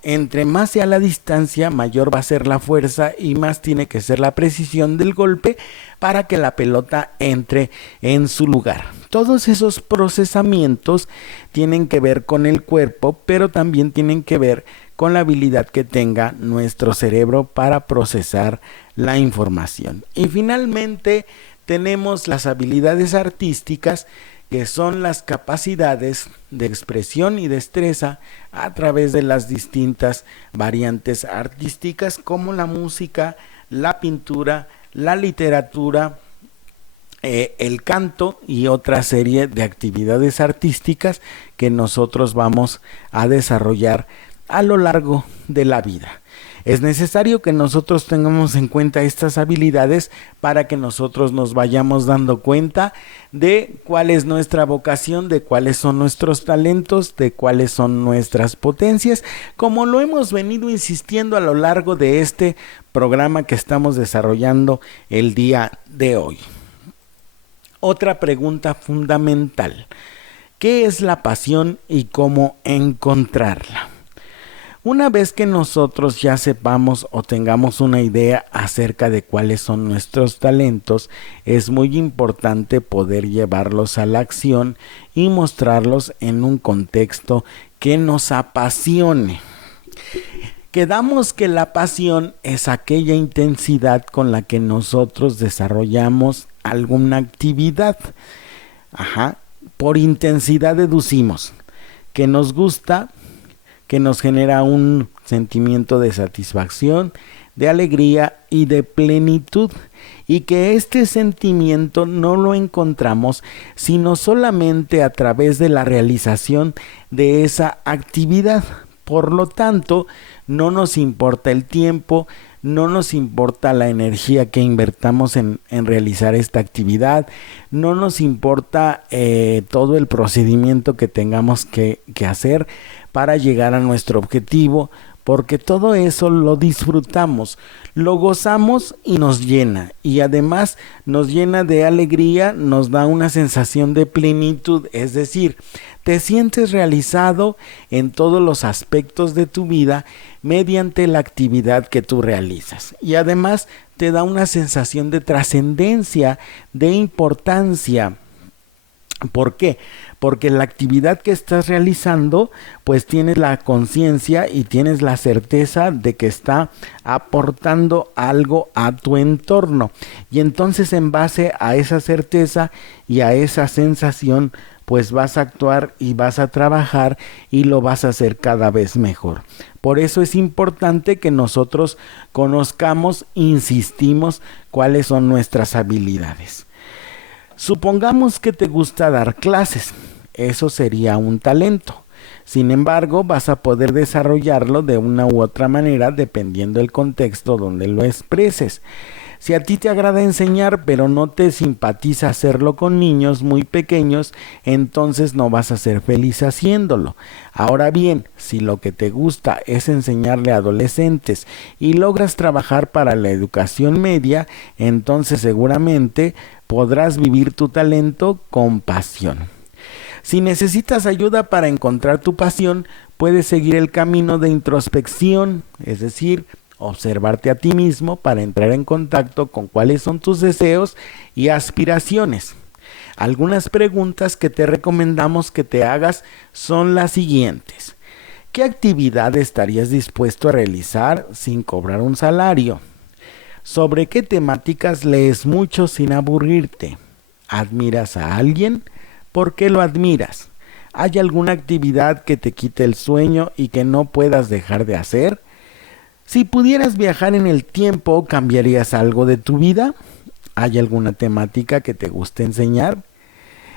Entre más sea la distancia, mayor va a ser la fuerza y más tiene que ser la precisión del golpe para que la pelota entre en su lugar. Todos esos procesamientos tienen que ver con el cuerpo, pero también tienen que ver con la habilidad que tenga nuestro cerebro para procesar la información. Y finalmente tenemos las habilidades artísticas, que son las capacidades de expresión y destreza a través de las distintas variantes artísticas, como la música, la pintura, la literatura, el canto y otra serie de actividades artísticas que nosotros vamos a desarrollar a lo largo de la vida. Es necesario que nosotros tengamos en cuenta estas habilidades para que nosotros nos vayamos dando cuenta de cuál es nuestra vocación, de cuáles son nuestros talentos, de cuáles son nuestras potencias, como lo hemos venido insistiendo a lo largo de este programa que estamos desarrollando el día de hoy. Otra pregunta fundamental: ¿qué es la pasión y cómo encontrarla? Una vez que nosotros ya sepamos o tengamos una idea acerca de cuáles son nuestros talentos, es muy importante poder llevarlos a la acción y mostrarlos en un contexto que nos apasione. Quedamos que la pasión es aquella intensidad con la que nosotros desarrollamos alguna actividad. Por intensidad deducimos que nos gusta, que nos genera un sentimiento de satisfacción, de alegría y de plenitud, y que este sentimiento no lo encontramos sino solamente a través de la realización de esa actividad. Por lo tanto, no nos importa el tiempo, no nos importa la energía que invertamos en realizar esta actividad, no nos importa todo el procedimiento que tengamos que hacer para llegar a nuestro objetivo, porque todo eso lo disfrutamos. lo gozamos y nos llena, y además nos llena de alegría, nos da una sensación de plenitud, es decir, te sientes realizado en todos los aspectos de tu vida mediante la actividad que tú realizas, y además te da una sensación de trascendencia, de importancia. ¿Por qué? Porque la actividad que estás realizando, pues tienes la conciencia y tienes la certeza de que está aportando algo a tu entorno. Y entonces, en base a esa certeza y a esa sensación, pues vas a actuar y vas a trabajar y lo vas a hacer cada vez mejor. Por eso es importante que nosotros conozcamos, insistimos, cuáles son nuestras habilidades. Supongamos que te gusta dar clases, eso sería un talento. Sin embargo, vas a poder desarrollarlo de una u otra manera dependiendo del contexto donde lo expreses. Si a ti te agrada enseñar, pero no te simpatiza hacerlo con niños muy pequeños, entonces no vas a ser feliz haciéndolo. Ahora bien, si lo que te gusta es enseñarle a adolescentes y logras trabajar para la educación media, entonces seguramente podrás vivir tu talento con pasión. Si necesitas ayuda para encontrar tu pasión, puedes seguir el camino de introspección, es decir, observarte a ti mismo para entrar en contacto con cuáles son tus deseos y aspiraciones. Algunas preguntas que te recomendamos que te hagas son las siguientes. ¿Qué actividad estarías dispuesto a realizar sin cobrar un salario? ¿Sobre qué temáticas lees mucho sin aburrirte? ¿Admiras a alguien? ¿Por qué lo admiras? ¿Hay alguna actividad que te quite el sueño y que no puedas dejar de hacer? Si pudieras viajar en el tiempo, ¿cambiarías algo de tu vida? ¿Hay alguna temática que te guste enseñar?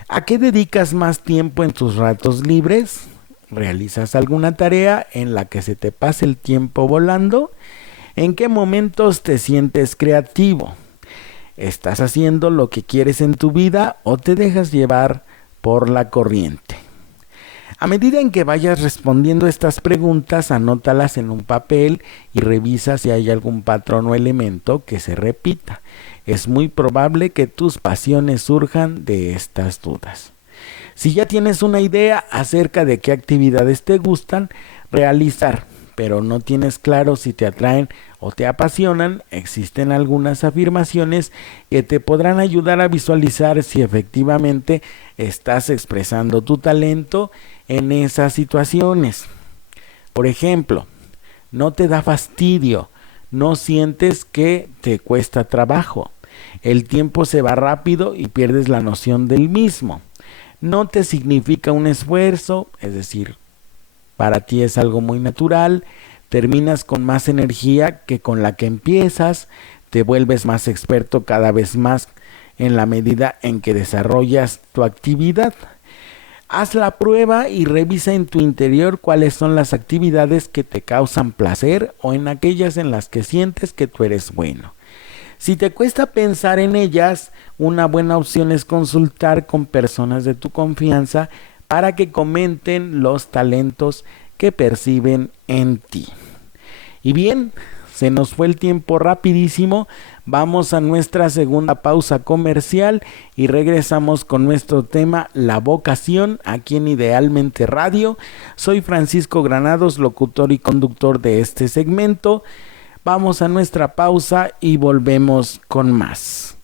¿A qué dedicas más tiempo en tus ratos libres? ¿Realizas alguna tarea en la que se te pase el tiempo volando? ¿En qué momentos te sientes creativo? ¿Estás haciendo lo que quieres en tu vida o te dejas llevar por la corriente? A medida en que vayas respondiendo estas preguntas, anótalas en un papel y revisa si hay algún patrón o elemento que se repita. Es muy probable que tus pasiones surjan de estas dudas. Si ya tienes una idea acerca de qué actividades te gustan realizar, pero no tienes claro si te atraen o te apasionan, existen algunas afirmaciones que te podrán ayudar a visualizar si efectivamente estás expresando tu talento en esas situaciones. Por ejemplo, no te da fastidio, no sientes que te cuesta trabajo, el tiempo se va rápido y pierdes la noción del mismo, no te significa un esfuerzo, es decir, para ti es algo muy natural, terminas con más energía que con la que empiezas, te vuelves más experto cada vez más en la medida en que desarrollas tu actividad. Haz la prueba y revisa en tu interior cuáles son las actividades que te causan placer o en aquellas en las que sientes que tú eres bueno. Si te cuesta pensar en ellas, una buena opción es consultar con personas de tu confianza para que comenten los talentos que perciben en ti. Y bien, se nos fue el tiempo rapidísimo. Vamos a nuestra segunda pausa comercial y regresamos con nuestro tema La Vocación aquí en Idealmente Radio. Soy Francisco Granados, locutor y conductor de este segmento. Vamos a nuestra pausa y volvemos con más.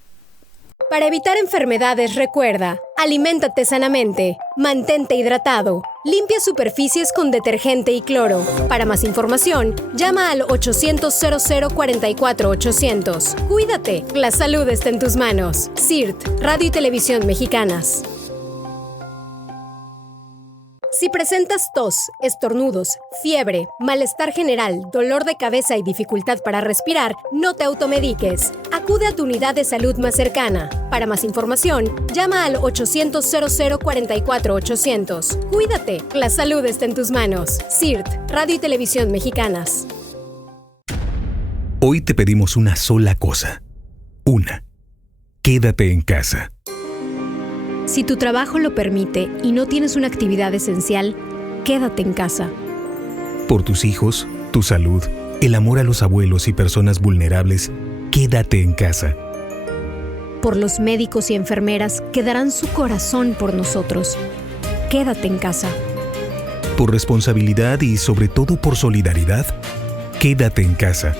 Para evitar enfermedades, recuerda, aliméntate sanamente, mantente hidratado, limpia superficies con detergente y cloro. Para más información, llama al 800-0044-800. Cuídate, la salud está en tus manos. CIRT, Radio y Televisión Mexicanas. Si presentas tos, estornudos, fiebre, malestar general, dolor de cabeza y dificultad para respirar, no te automediques. Acude a tu unidad de salud más cercana. Para más información, llama al 800-0044-800. Cuídate, la salud está en tus manos. CIRT, Radio y Televisión Mexicanas. Hoy te pedimos una sola cosa. Una. Quédate en casa. Si tu trabajo lo permite y no tienes una actividad esencial, quédate en casa. Por tus hijos, tu salud el amor a los abuelos y personas vulnerables, quédate en casa. Por los médicos y enfermeras que darán su corazón por nosotros. Quédate en casa. Por responsabilidad y sobre todo por solidaridad, quédate en casa.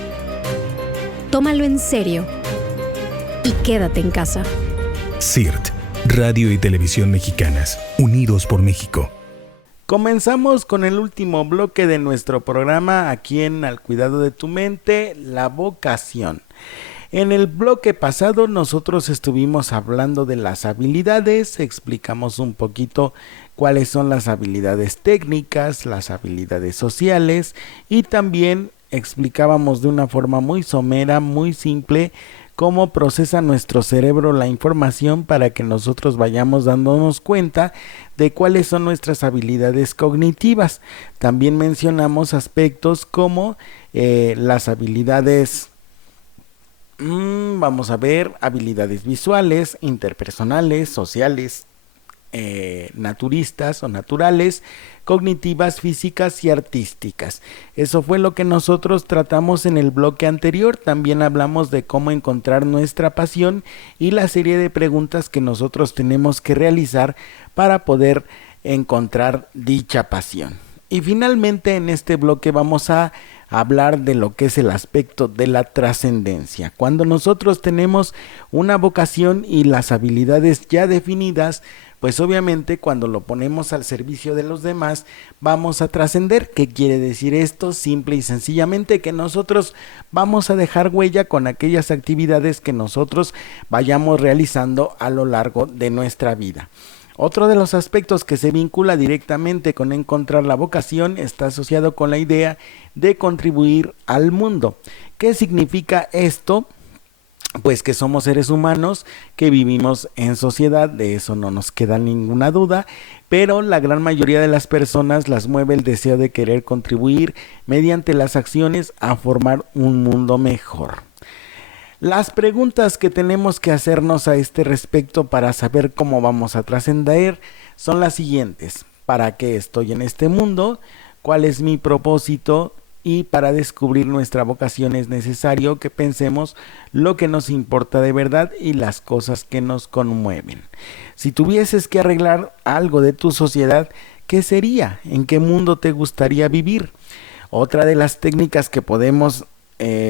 Tómalo en serio y quédate en casa. CIRT, Radio y Televisión Mexicanas, unidos por México. Comenzamos con el último bloque de nuestro programa aquí en Al Cuidado de tu Mente, la vocación. En el bloque pasado nosotros estuvimos hablando de las habilidades, explicamos un poquito cuáles son las habilidades técnicas, las habilidades sociales y también explicábamos de una forma muy somera, muy simple, cómo procesa nuestro cerebro la información para que nosotros vayamos dándonos cuenta de cuáles son nuestras habilidades cognitivas. También mencionamos aspectos como las habilidades, vamos a ver, habilidades visuales, interpersonales, sociales, naturistas o naturales, cognitivas, físicas y artísticas. Eso fue lo que nosotros tratamos en el bloque anterior. También hablamos de cómo encontrar nuestra pasión y la serie de preguntas que nosotros tenemos que realizar para poder encontrar dicha pasión. Y finalmente en este bloque vamos a hablar de lo que es el aspecto de la trascendencia. Cuando nosotros tenemos una vocación y las habilidades ya definidas, pues obviamente cuando lo ponemos al servicio de los demás vamos a trascender. ¿Qué quiere decir esto? Simple y sencillamente que nosotros vamos a dejar huella con aquellas actividades que nosotros vayamos realizando a lo largo de nuestra vida. Otro de los aspectos que se vincula directamente con encontrar la vocación está asociado con la idea de contribuir al mundo. ¿Qué significa esto? Pues que somos seres humanos que vivimos en sociedad, de eso no nos queda ninguna duda, pero la gran mayoría de las personas las mueve el deseo de querer contribuir mediante las acciones a formar un mundo mejor. Las preguntas que tenemos que hacernos a este respecto para saber cómo vamos a trascender son las siguientes: ¿para qué estoy en este mundo? ¿Cuál es mi propósito? Y para descubrir nuestra vocación es necesario que pensemos lo que nos importa de verdad y las cosas que nos conmueven. Si tuvieses que arreglar algo de tu sociedad, ¿qué sería? ¿En qué mundo te gustaría vivir? Otra de las técnicas que podemos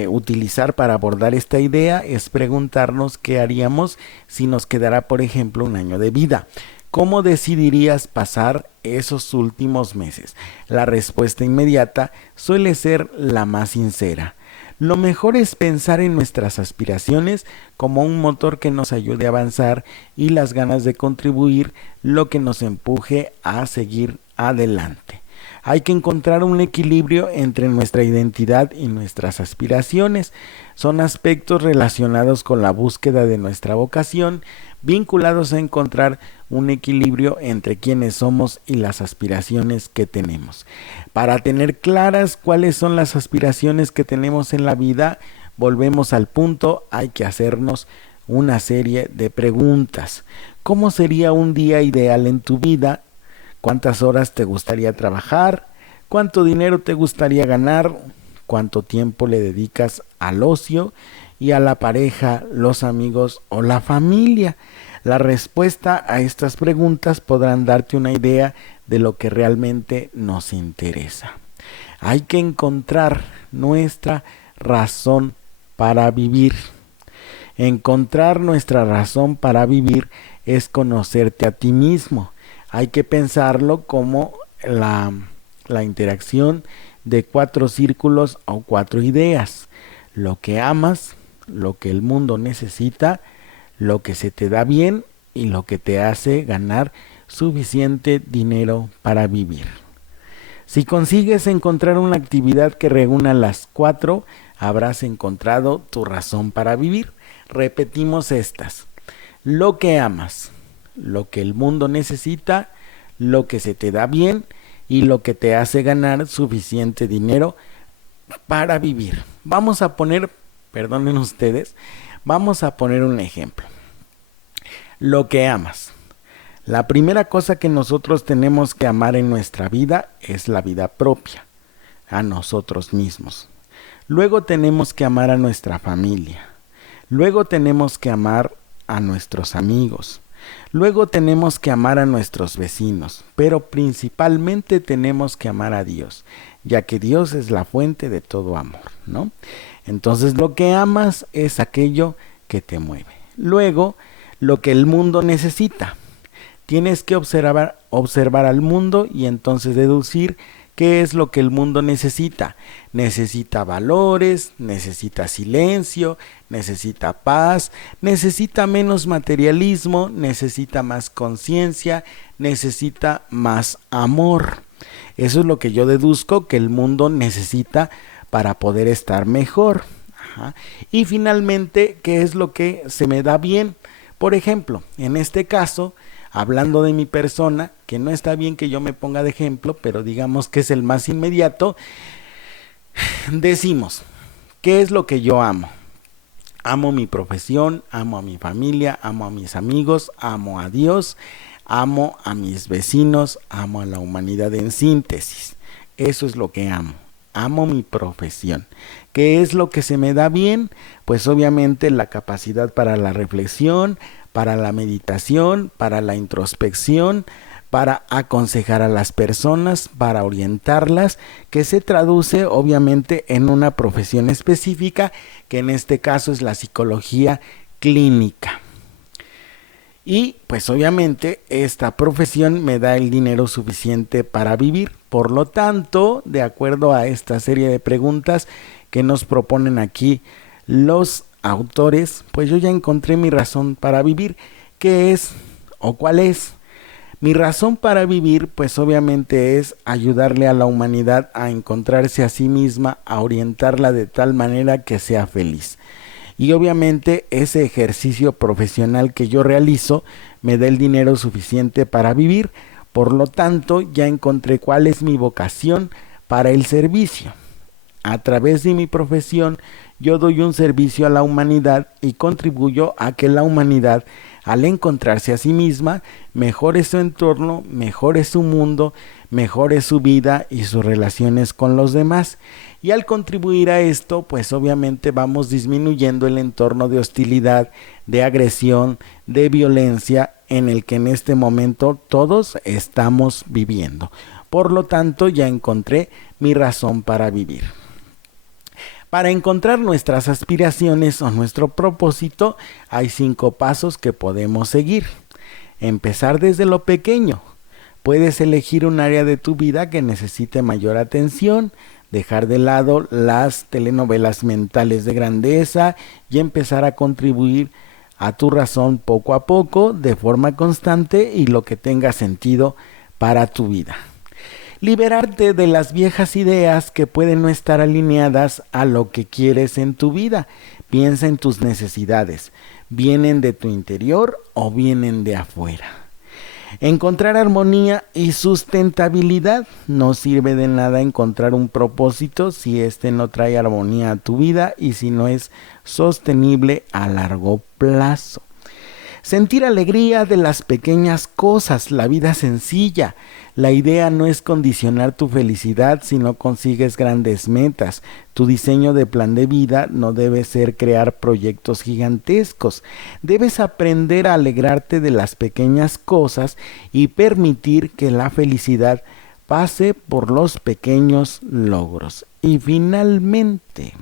utilizar para abordar esta idea es preguntarnos qué haríamos si nos quedara, por ejemplo, un año de vida. ¿Cómo decidirías pasar esos últimos meses? La respuesta inmediata suele ser la más sincera. Lo mejor es pensar en nuestras aspiraciones como un motor que nos ayude a avanzar y las ganas de contribuir lo que nos empuje a seguir adelante. Hay que encontrar un equilibrio entre nuestra identidad y nuestras aspiraciones. Son aspectos relacionados con la búsqueda de nuestra vocación, vinculados a encontrar un equilibrio entre quienes somos y las aspiraciones que tenemos. Para tener claras cuáles son las aspiraciones que tenemos en la vida, volvemos al punto, hay que hacernos una serie de preguntas. ¿Cómo sería un día ideal en tu vida? ¿Cuántas horas te gustaría trabajar? ¿Cuánto dinero te gustaría ganar? ¿Cuánto tiempo le dedicas al ocio y a la pareja, los amigos o la familia? La respuesta a estas preguntas podrán darte una idea de lo que realmente nos interesa. Hay que encontrar nuestra razón para vivir. Encontrar nuestra razón para vivir es conocerte a ti mismo. Hay que pensarlo como la interacción de 4 círculos o 4 ideas. Lo que amas, lo que el mundo necesita, lo que se te da bien y lo que te hace ganar suficiente dinero para vivir. Si consigues encontrar una actividad que reúna las 4, habrás encontrado tu razón para vivir. Repetimos estas: lo que amas, lo que el mundo necesita, lo que se te da bien y lo que te hace ganar suficiente dinero para vivir. Vamos a poner, perdonen ustedes, vamos a poner un ejemplo. Lo que amas. La primera cosa que nosotros tenemos que amar en nuestra vida es la vida propia, a nosotros mismos. Luego tenemos que amar a nuestra familia. Luego tenemos que amar a nuestros amigos. Luego tenemos que amar a nuestros vecinos, pero principalmente tenemos que amar a Dios, ya que Dios es la fuente de todo amor, ¿no? Entonces lo que amas es aquello que te mueve. Luego, lo que el mundo necesita. Tienes que observar al mundo y entonces deducir qué es lo que el mundo necesita. Necesita valores, necesita silencio, necesita paz, necesita menos materialismo, necesita más conciencia, necesita más amor. Eso es lo que yo deduzco que el mundo necesita para poder estar mejor. Ajá. Y finalmente, ¿qué es lo que se me da bien? Por ejemplo, en este caso, hablando de mi persona, que no está bien que yo me ponga de ejemplo, pero digamos que es el más inmediato, decimos, ¿qué es lo que yo amo? Amo mi profesión, amo a mi familia, amo a mis amigos, amo a Dios, amo a mis vecinos, amo a la humanidad en síntesis. Eso es lo que amo. Amo mi profesión. ¿Qué es lo que se me da bien? Pues obviamente la capacidad para la reflexión, para la meditación, para la introspección, para aconsejar a las personas, para orientarlas, que se traduce obviamente en una profesión específica, que en este caso es la psicología clínica. Y pues obviamente esta profesión me da el dinero suficiente para vivir. Por lo tanto, de acuerdo a esta serie de preguntas que nos proponen aquí los autores, pues yo ya encontré mi razón para vivir. ¿Qué es o cuál es? Mi razón para vivir, pues obviamente es ayudarle a la humanidad a encontrarse a sí misma, a orientarla de tal manera que sea feliz. Y obviamente ese ejercicio profesional que yo realizo me da el dinero suficiente para vivir. Por lo tanto, ya encontré cuál es mi vocación para el servicio. A través de mi profesión, yo doy un servicio a la humanidad y contribuyo a que la humanidad, al encontrarse a sí misma, mejore su entorno, mejore su mundo, mejore su vida y sus relaciones con los demás. Y al contribuir a esto, pues obviamente vamos disminuyendo el entorno de hostilidad, de agresión, de violencia en el que en este momento todos estamos viviendo. Por lo tanto, ya encontré mi razón para vivir. Para encontrar nuestras aspiraciones o nuestro propósito, hay 5 pasos que podemos seguir. Empezar desde lo pequeño. Puedes elegir un área de tu vida que necesite mayor atención, dejar de lado las telenovelas mentales de grandeza y empezar a contribuir a tu razón poco a poco, de forma constante y lo que tenga sentido para tu vida. Liberarte de las viejas ideas que pueden no estar alineadas a lo que quieres en tu vida. Piensa en tus necesidades. ¿Vienen de tu interior o vienen de afuera? Encontrar armonía y sustentabilidad. No sirve de nada encontrar un propósito si este no trae armonía a tu vida y si no es sostenible a largo plazo. Sentir alegría de las pequeñas cosas, la vida sencilla. La idea no es condicionar tu felicidad si no consigues grandes metas. Tu diseño de plan de vida no debe ser crear proyectos gigantescos. Debes aprender a alegrarte de las pequeñas cosas y permitir que la felicidad pase por los pequeños logros. Y finalmente,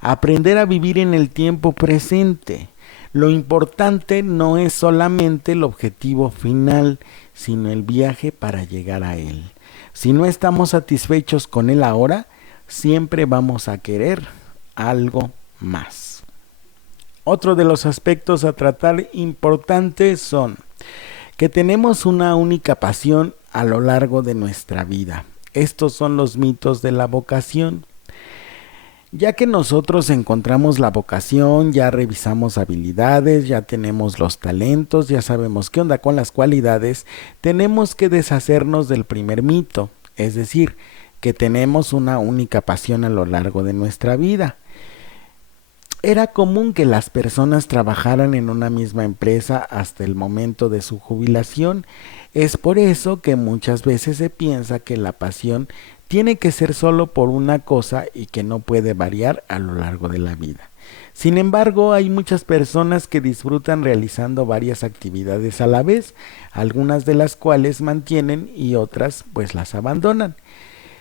aprender a vivir en el tiempo presente. Lo importante no es solamente el objetivo final, sino el viaje para llegar a él. Si no estamos satisfechos con el ahora, siempre vamos a querer algo más. Otro de los aspectos a tratar importantes son que tenemos una única pasión a lo largo de nuestra vida. Estos son los mitos de la vocación. Ya que nosotros encontramos la vocación, ya revisamos habilidades, ya tenemos los talentos, ya sabemos qué onda con las cualidades, tenemos que deshacernos del primer mito, es decir, que tenemos una única pasión a lo largo de nuestra vida. Era común que las personas trabajaran en una misma empresa hasta el momento de su jubilación. Es por eso que muchas veces se piensa que la pasión tiene que ser solo por una cosa y que no puede variar a lo largo de la vida. Sin embargo, hay muchas personas que disfrutan realizando varias actividades a la vez, algunas de las cuales mantienen y otras pues las abandonan.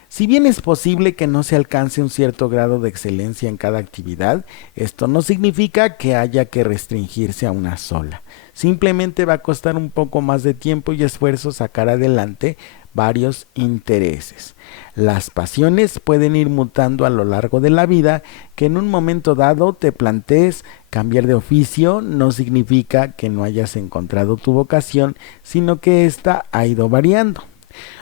Si bien es posible que no se alcance un cierto grado de excelencia en cada actividad, esto no significa que haya que restringirse a una sola. Simplemente va a costar un poco más de tiempo y esfuerzo sacar adelante varios intereses. Las pasiones pueden ir mutando a lo largo de la vida, que en un momento dado te plantees cambiar de oficio no significa que no hayas encontrado tu vocación, sino que ésta ha ido variando.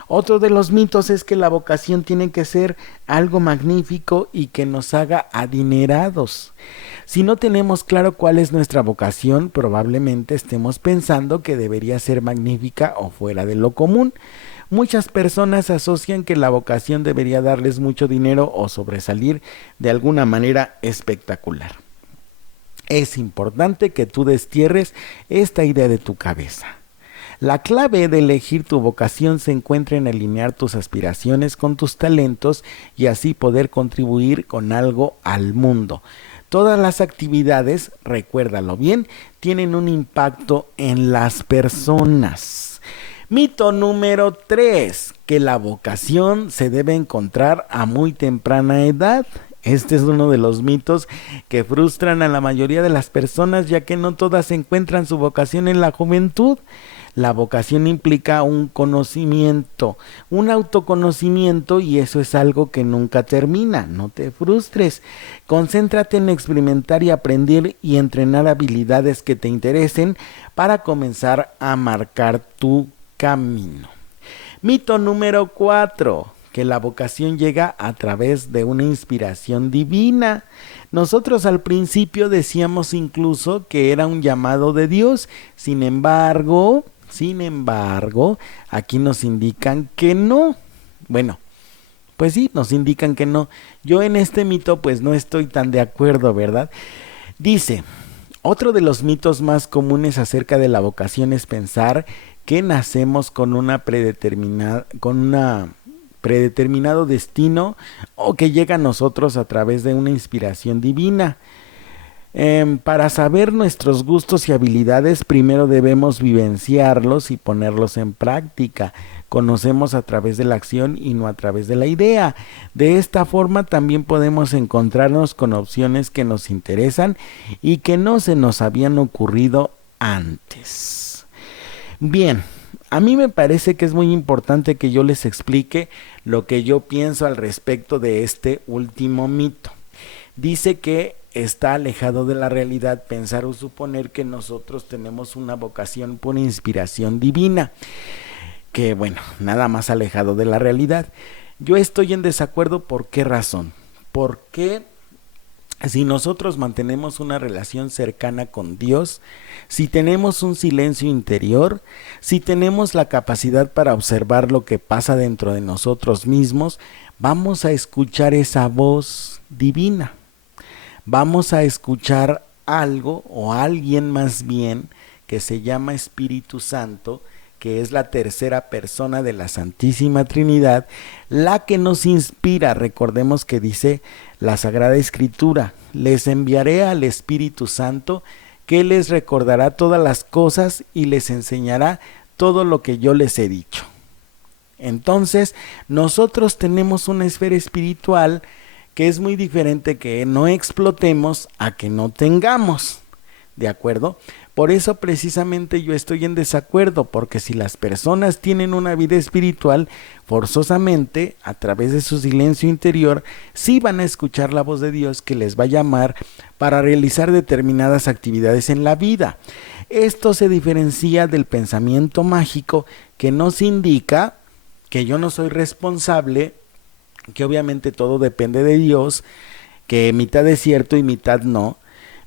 Otro de los mitos es que la vocación tiene que ser algo magnífico y que nos haga adinerados. Si no tenemos claro cuál es nuestra vocación, probablemente estemos pensando que debería ser magnífica o fuera de lo común. Muchas personas asocian que la vocación debería darles mucho dinero o sobresalir de alguna manera espectacular. Es importante que tú destierres esta idea de tu cabeza. La clave de elegir tu vocación se encuentra en alinear tus aspiraciones con tus talentos y así poder contribuir con algo al mundo. Todas las actividades, recuérdalo bien, tienen un impacto en las personas. Mito número 3, que la vocación se debe encontrar a muy temprana edad. Este es uno de los mitos que frustran a la mayoría de las personas, ya que no todas encuentran su vocación en la juventud. La vocación implica un conocimiento, un autoconocimiento, y eso es algo que nunca termina. No te frustres. Concéntrate en experimentar y aprender y entrenar habilidades que te interesen para comenzar a marcar tu camino. Mito número 4, que la vocación llega a través de una inspiración divina. Nosotros al principio decíamos incluso que era un llamado de Dios. Sin embargo, aquí nos indican que no. Bueno, pues sí, nos indican que no. Yo en este mito pues no estoy tan de acuerdo, ¿verdad? Dice, otro de los mitos más comunes acerca de la vocación es pensar que nacemos con un predeterminado destino o que llega a nosotros a través de una inspiración divina. Para saber nuestros gustos y habilidades, primero debemos vivenciarlos y ponerlos en práctica. Conocemos a través de la acción y no a través de la idea. De esta forma también podemos encontrarnos con opciones que nos interesan y que no se nos habían ocurrido antes. Bien, a mí me parece que es muy importante que yo les explique lo que yo pienso al respecto de este último mito. Dice que está alejado de la realidad pensar o suponer que nosotros tenemos una vocación por inspiración divina, que bueno, nada más alejado de la realidad. Yo estoy en desacuerdo. ¿Por qué razón? Porque si nosotros mantenemos una relación cercana con Dios, si tenemos un silencio interior, si tenemos la capacidad para observar lo que pasa dentro de nosotros mismos, vamos a escuchar esa voz divina. Vamos a escuchar algo o alguien más bien que se llama Espíritu Santo, que es la tercera persona de la Santísima Trinidad, la que nos inspira. Recordemos que dice la Sagrada Escritura: les enviaré al Espíritu Santo, que les recordará todas las cosas y les enseñará todo lo que yo les he dicho. Entonces, nosotros tenemos una esfera espiritual que es muy diferente que no explotemos a que no tengamos, ¿de acuerdo? Por eso precisamente yo estoy en desacuerdo, porque si las personas tienen una vida espiritual, forzosamente, a través de su silencio interior, sí van a escuchar la voz de Dios que les va a llamar para realizar determinadas actividades en la vida. Esto se diferencia del pensamiento mágico, que nos indica que yo no soy responsable, que obviamente todo depende de Dios, que mitad es cierto y mitad no.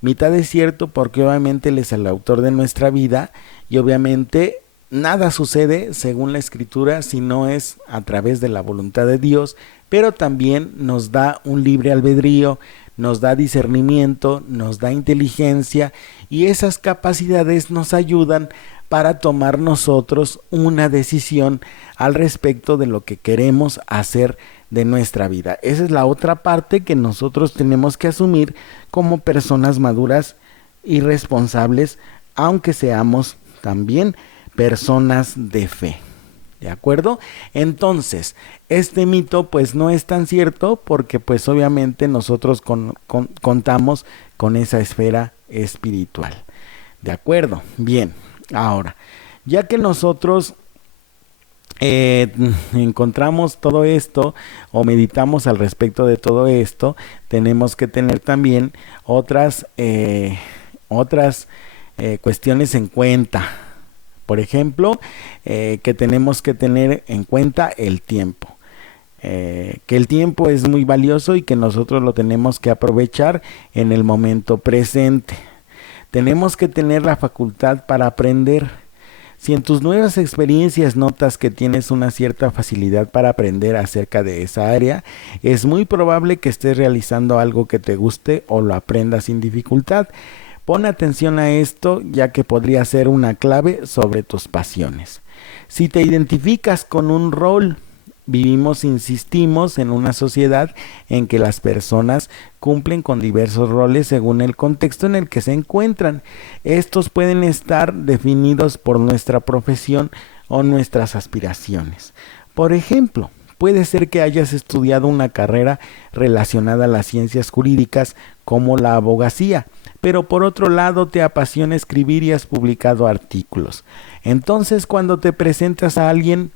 Mitad es cierto porque obviamente Él es el autor de nuestra vida y obviamente nada sucede según la Escritura si no es a través de la voluntad de Dios, pero también nos da un libre albedrío, nos da discernimiento, nos da inteligencia, y esas capacidades nos ayudan para tomar nosotros una decisión al respecto de lo que queremos hacer de nuestra vida. Esa es la otra parte que nosotros tenemos que asumir como personas maduras y responsables, aunque seamos también personas de fe. ¿De acuerdo? Entonces, este mito pues no es tan cierto porque pues obviamente nosotros contamos con esa esfera espiritual. ¿De acuerdo? Bien, ahora, ya que nosotros encontramos todo esto o meditamos al respecto de todo esto, tenemos que tener también otras cuestiones en cuenta. Por ejemplo, que tenemos que tener en cuenta el tiempo. Que el tiempo es muy valioso y que nosotros lo tenemos que aprovechar en el momento presente. Tenemos que tener la facultad para aprender. Si en tus nuevas experiencias notas que tienes una cierta facilidad para aprender acerca de esa área, es muy probable que estés realizando algo que te guste o lo aprendas sin dificultad. Pon atención a esto, ya que podría ser una clave sobre tus pasiones. Si te identificas con un rol, insistimos en una sociedad en que las personas cumplen con diversos roles según el contexto en el que se encuentran. Estos pueden estar definidos por nuestra profesión o nuestras aspiraciones. Por ejemplo, puede ser que hayas estudiado una carrera relacionada a las ciencias jurídicas como la abogacía, pero por otro lado te apasiona escribir y has publicado artículos. Entonces, cuando te presentas a alguien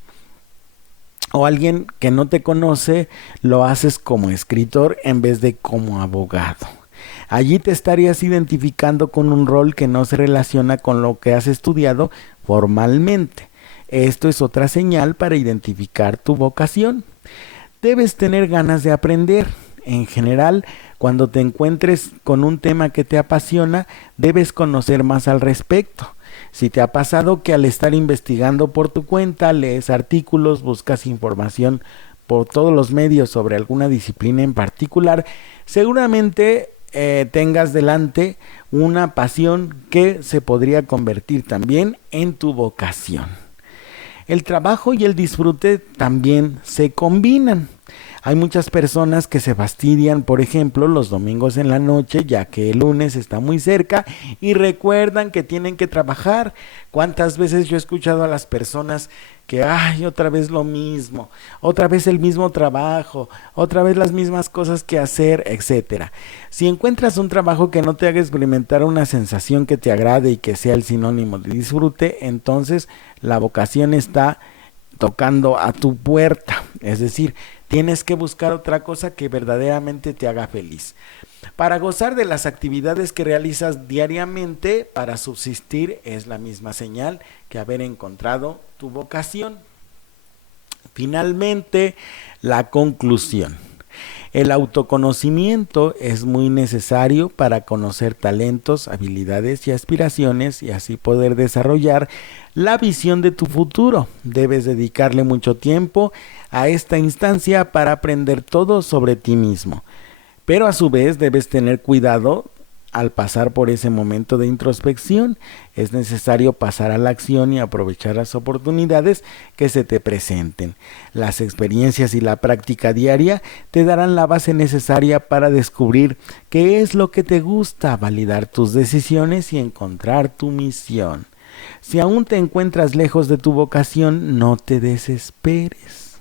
o alguien que no te conoce, lo haces como escritor en vez de como abogado. Allí te estarías identificando con un rol que no se relaciona con lo que has estudiado formalmente. Esto es otra señal para identificar tu vocación. Debes tener ganas de aprender. En general, cuando te encuentres con un tema que te apasiona, debes conocer más al respecto. Si te ha pasado que al estar investigando por tu cuenta, lees artículos, buscas información por todos los medios sobre alguna disciplina en particular, seguramente tengas delante una pasión que se podría convertir también en tu vocación. El trabajo y el disfrute también se combinan. Hay muchas personas que se fastidian, por ejemplo, los domingos en la noche, ya que el lunes está muy cerca y recuerdan que tienen que trabajar. ¿Cuántas veces yo he escuchado a las personas que, otra vez lo mismo, otra vez el mismo trabajo, otra vez las mismas cosas que hacer, etcétera? Si encuentras un trabajo que no te haga experimentar una sensación que te agrade y que sea el sinónimo de disfrute, entonces la vocación está tocando a tu puerta. Es decir, tienes que buscar otra cosa que verdaderamente te haga feliz. Para gozar de las actividades que realizas diariamente para subsistir es la misma señal que haber encontrado tu vocación. Finalmente, la conclusión. El autoconocimiento es muy necesario para conocer talentos, habilidades y aspiraciones y así poder desarrollar la visión de tu futuro. Debes dedicarle mucho tiempo a esta instancia para aprender todo sobre ti mismo. Pero a su vez debes tener cuidado al pasar por ese momento de introspección. Es necesario pasar a la acción y aprovechar las oportunidades que se te presenten. Las experiencias y la práctica diaria te darán la base necesaria para descubrir qué es lo que te gusta, validar tus decisiones y encontrar tu misión. Si aún te encuentras lejos de tu vocación, no te desesperes.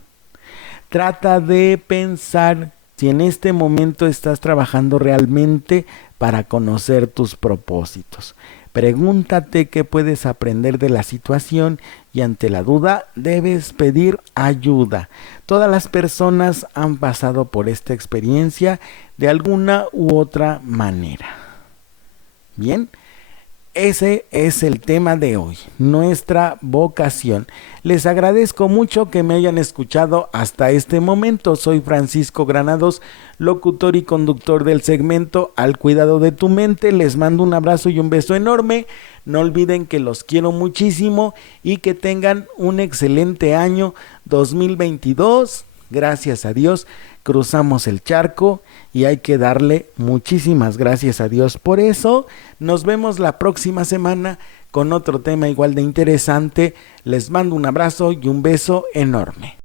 Trata de pensar si en este momento estás trabajando realmente para conocer tus propósitos. Pregúntate qué puedes aprender de la situación y ante la duda debes pedir ayuda. Todas las personas han pasado por esta experiencia de alguna u otra manera. Bien. Ese es el tema de hoy, nuestra vocación. Les agradezco mucho que me hayan escuchado hasta este momento. Soy Francisco Granados, locutor y conductor del segmento Al Cuidado de tu Mente. Les mando un abrazo y un beso enorme. No olviden que los quiero muchísimo y que tengan un excelente año 2022. Gracias a Dios cruzamos el charco y hay que darle muchísimas gracias a Dios por eso. Nos vemos la próxima semana con otro tema igual de interesante. Les mando un abrazo y un beso enorme.